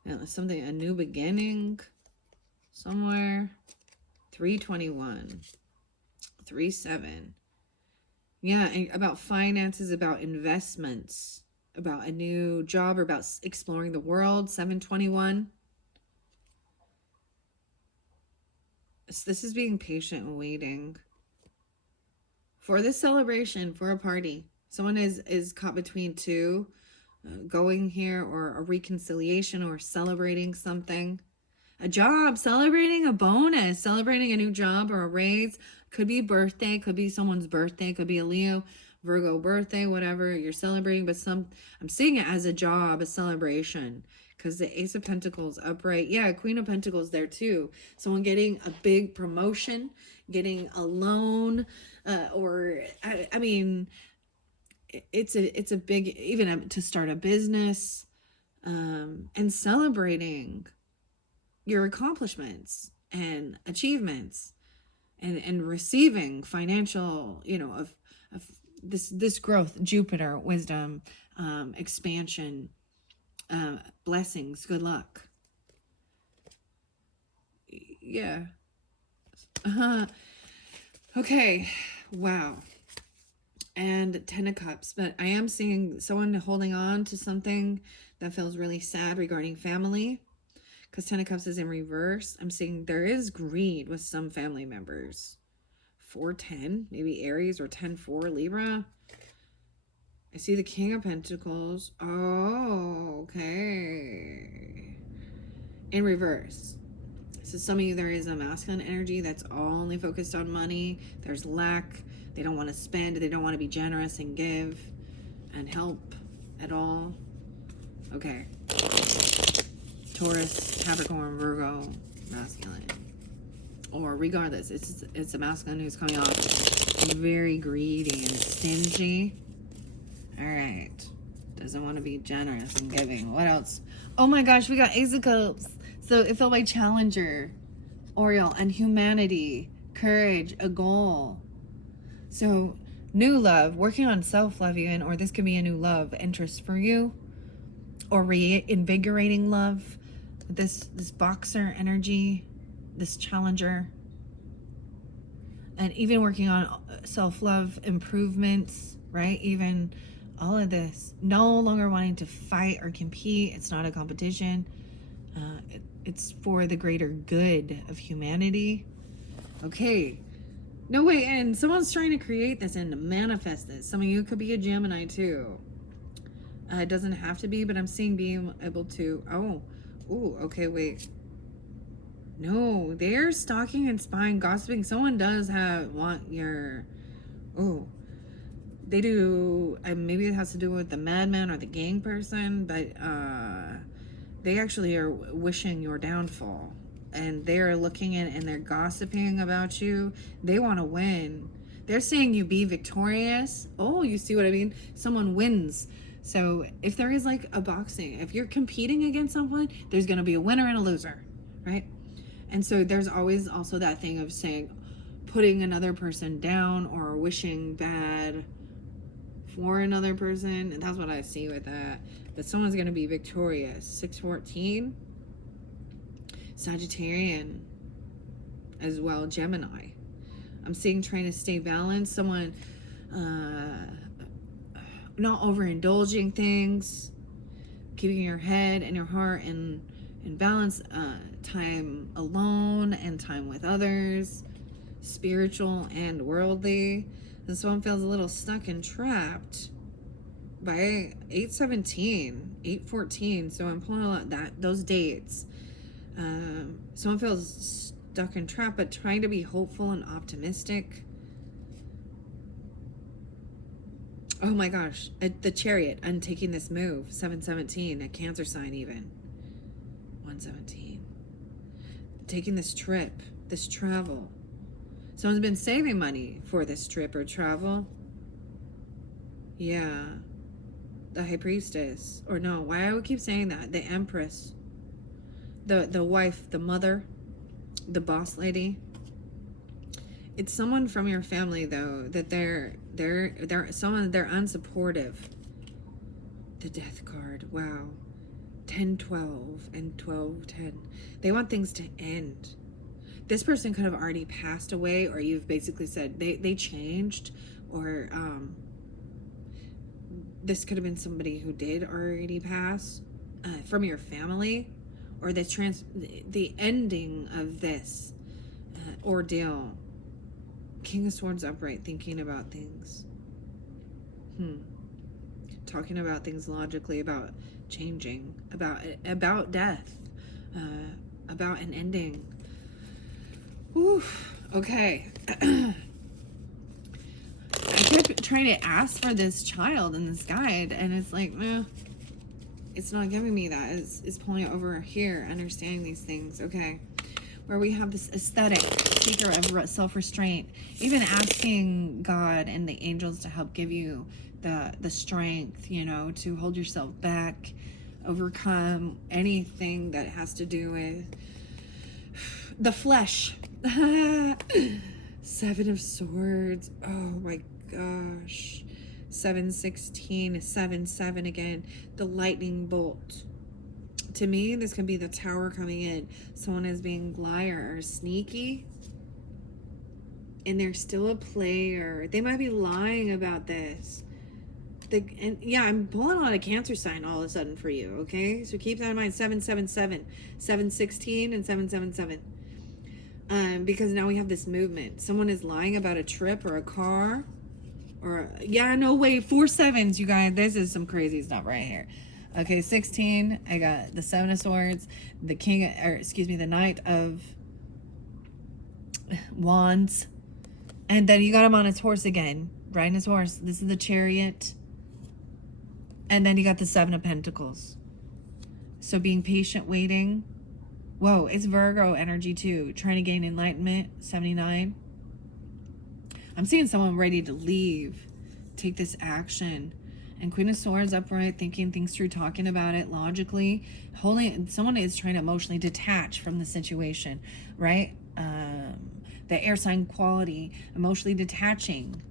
Now, something, a new beginning somewhere. 321. 3-7. Yeah, about finances, about investments, about a new job, or about exploring the world. 721. This is being patient and waiting for this celebration, for a party. Someone is caught between two, going here, or a reconciliation, or celebrating something. A job, celebrating a bonus, celebrating a new job or a raise. Could be birthday, could be someone's birthday, could be a Leo, Virgo birthday, whatever you're celebrating. But I'm seeing it as a job, a celebration, because the Ace of Pentacles upright. Yeah, Queen of Pentacles there too. Someone getting a big promotion, getting a loan, or I mean, it's a big, even to start a business, and celebrating your accomplishments and achievements, and receiving financial, of this growth. Jupiter, wisdom, expansion, blessings, good luck. Yeah. Okay. Wow. And 10 of Cups. But I am seeing someone holding on to something that feels really sad regarding family, because 10 of Cups is in reverse. I'm seeing there is greed with some family members. 4-10, maybe Aries, or 10-4, Libra. I see the King of Pentacles. Oh, okay. In reverse. So some of you, there is a masculine energy that's only focused on money. There's lack. They don't want to spend. They don't want to be generous and give and help at all. Okay. Taurus, Capricorn, Virgo, masculine. Or regardless, it's a masculine who's coming off very greedy and stingy. All right. Doesn't want to be generous and giving. What else? Oh my gosh, we got Ace of Cups. So it felt like Challenger, Oriole, and humanity, courage, a goal. So new love, working on self-love even, or this could be a new love interest for you, or reinvigorating love. This boxer energy, this Challenger, and even working on self-love improvements, right? Even all of this, no longer wanting to fight or compete. It's not a competition. It's for the greater good of humanity. Okay. No way. And someone's trying to create this and to manifest this. Some of you could be a Gemini too. It doesn't have to be, but I'm seeing being able to. Oh, okay, wait. No, they're stalking and spying, gossiping. Someone does want your. Oh, they do. Maybe it has to do with the madman or the gang person, but they actually are wishing your downfall, and they're looking in and they're gossiping about you. They want to win. They're saying you be victorious. Oh, you see what I mean? Someone wins. So if there is like a boxing, if you're competing against someone, there's going to be a winner and a loser, right? And so there's always also that thing of saying, putting another person down or wishing bad for another person. And that's what I see with that. But someone's going to be victorious. 614, Sagittarian as well, Gemini. I'm seeing trying to stay balanced. Someone not overindulging things, keeping your head and your heart in balance, time alone and time with others, spiritual and worldly. And someone feels a little stuck and trapped by 817, 814. So I'm pulling out those dates. Someone feels stuck and trapped, but trying to be hopeful and optimistic. Oh my gosh, the Chariot, I'm taking this move. 717, a Cancer sign even. 117. Taking this trip, this travel. Someone's been saving money for this trip or travel. Yeah. The High Priestess. Or no, why I would keep saying that? The Empress. The wife, the mother, the boss lady. It's someone from your family though that they're unsupportive. The Death card. Wow. 10-12 and 12-10. They want things to end. This person could have already passed away, or you've basically said they changed, or this could have been somebody who did already pass from your family, or the ending of this ordeal. King of Swords upright, thinking about things. Talking about things logically, about changing, about death, about an ending. Oof. Okay. I kept trying to ask for this child in this guide, and it's like, it's not giving me that. It's pulling it over here, understanding these things. Okay. Where we have this aesthetic, seeker of self-restraint, even asking God and the angels to help give you the strength, to hold yourself back, overcome anything that has to do with the flesh. 7 of Swords. Oh my gosh. 716, 7-7 again. The lightning bolt. To me, this could be the Tower coming in. Someone is being liar or sneaky, and they're still a player. They might be lying about this. I'm pulling out a Cancer sign all of a sudden for you, okay? So keep that in mind. 777, 716, and 777. Because now we have this movement. Someone is lying about a trip or a car. Or, no, wait, 4 7s, you guys. This is some crazy stuff right here. Okay, 16, I got the 7 of Swords, the Knight of Wands. And then you got him on his horse again, riding his horse. This is the Chariot. And then you got the 7 of Pentacles. So being patient, waiting. Whoa, it's Virgo energy too. Trying to gain enlightenment, 79. I'm seeing someone ready to leave, take this action. And Queen of Swords upright, thinking things through, talking about it logically. Someone is trying to emotionally detach from the situation, right? The air sign quality, emotionally detaching.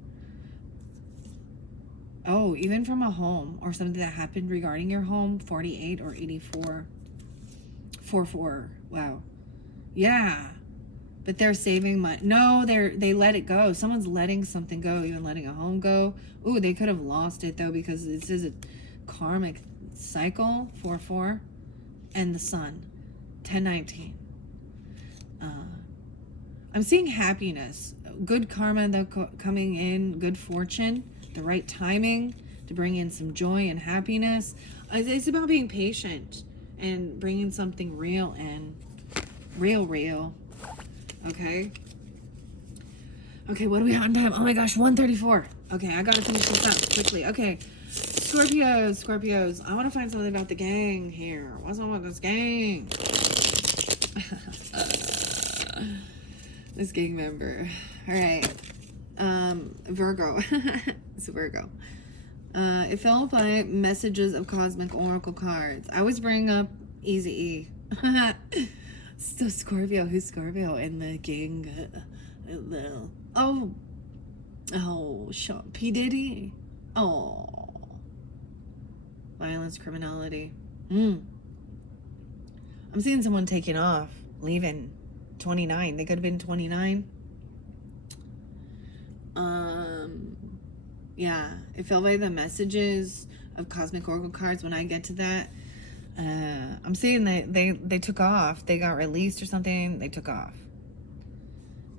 Oh, even from a home or something that happened regarding your home, 48 or 84. 44. Wow. Yeah. but they're saving money. No, they let it go. Someone's letting something go, even letting a home go. Ooh, they could have lost it though, because this is a karmic cycle. 4-4, and the sun, 10-19. I'm seeing happiness, good karma though coming in, good fortune, the right timing to bring in some joy and happiness. It's about being patient and bringing something real in, real. Okay. Okay, what are we on time? Oh my gosh, 1:34. Okay, I gotta finish this up quickly. Okay, Scorpios. I want to find something about the gang here. What's up with this gang? This gang member. All right. Virgo. It's a Virgo. It fell by messages of cosmic oracle cards. I was bringing up Easy E. So Scorpio, who's Scorpio in the gang? Sean P. Diddy. Oh, violence, criminality. I'm seeing someone taking off, leaving. 29. They could have been 29. Yeah, it fell by the messages of cosmic oracle cards. When I get to that, I'm seeing that they took off. They got released or something. They took off.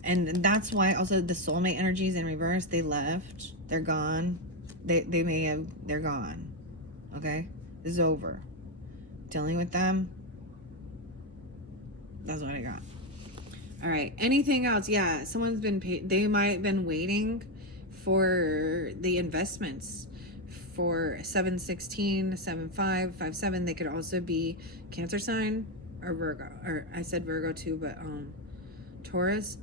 And that's why also the soulmate energies in reverse, they left. They're gone. They're gone. Okay? This is over. Dealing with them. That's what I got. All right. Anything else? Yeah. Someone's been paid. They might have been waiting for the investments for 7/16, 7/5, 5/7. They could also be Cancer sign or Virgo. Or I said Virgo too, but Taurus.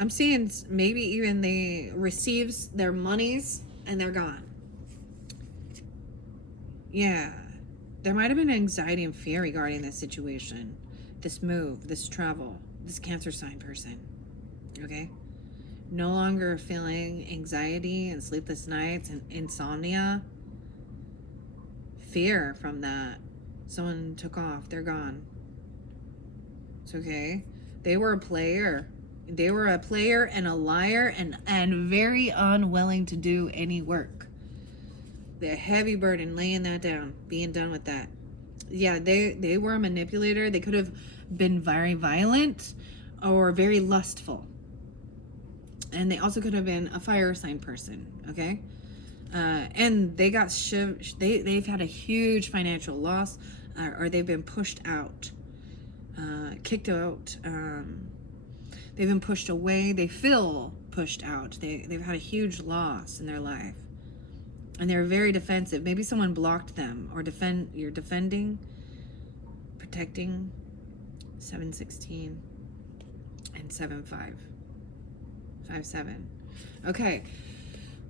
I'm seeing maybe even they receives their monies and they're gone. Yeah. There might have been anxiety and fear regarding this situation, this move, this travel, this Cancer sign person. Okay? No longer feeling anxiety and sleepless nights and insomnia. Fear from that. Someone took off. They're gone. It's okay. They were a player. They were a player and a liar and very unwilling to do any work. The heavy burden, laying that down, being done with that. Yeah, they were a manipulator. They could have been very violent or very lustful. And they also could have been a fire sign person, okay? And they got they've had a huge financial loss, or they've been pushed out, kicked out. They've been pushed away. They feel pushed out. They've had a huge loss in their life. And they're very defensive. Maybe someone blocked them or you're defending, protecting. 7/16 and 7/5. 5/7. Okay.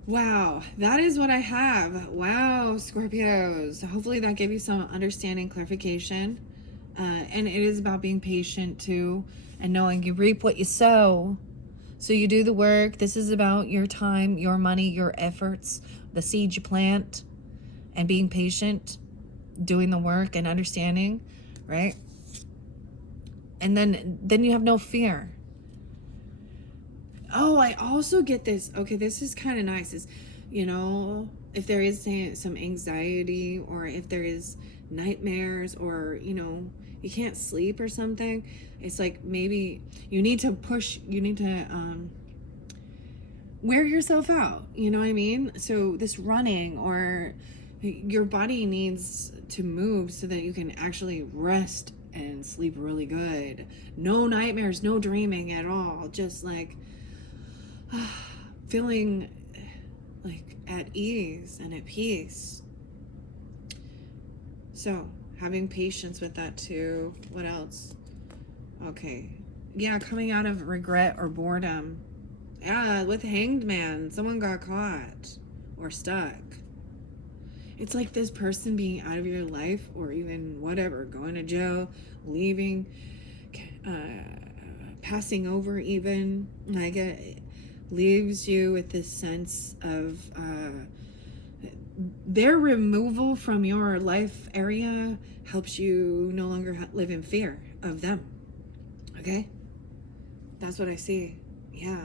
Wow. That is what I have. Wow, Scorpios. Hopefully that gave you some understanding, clarification. And it is about being patient too, and knowing you reap what you sow. So you do the work. This is about your time, your money, your efforts, the seed you plant, and being patient, doing the work and understanding, right? And then you have no fear. Oh, I also get this. Okay, this is kind of nice. Is, if there is some anxiety, or if there is nightmares, or, you can't sleep or something, it's like maybe you need to wear yourself out. You know what I mean? So this running, or your body needs to move so that you can actually rest and sleep really good. No nightmares, no dreaming at all. Just like feeling like at ease and at peace. So having patience with that too. What else? Okay. Yeah, coming out of regret or boredom. Yeah, with Hanged Man, someone got caught or stuck. It's like this person being out of your life, or even whatever, going to jail, leaving, passing over even. Like it leaves you with this sense of their removal from your life area helps you no longer live in fear of them. Okay? That's what I see. Yeah.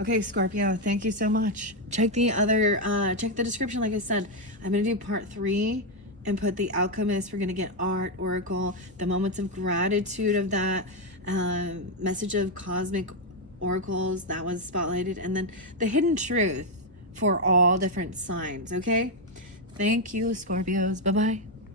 Okay, Scorpio, thank you so much. Check the description. Like I said, I'm going to do part 3 and put the Alchemist. We're going to get art, oracle, the moments of gratitude of that, message of cosmic oracles that was spotlighted, and then the hidden truth for all different signs. Okay. Thank you, Scorpios. Bye-bye.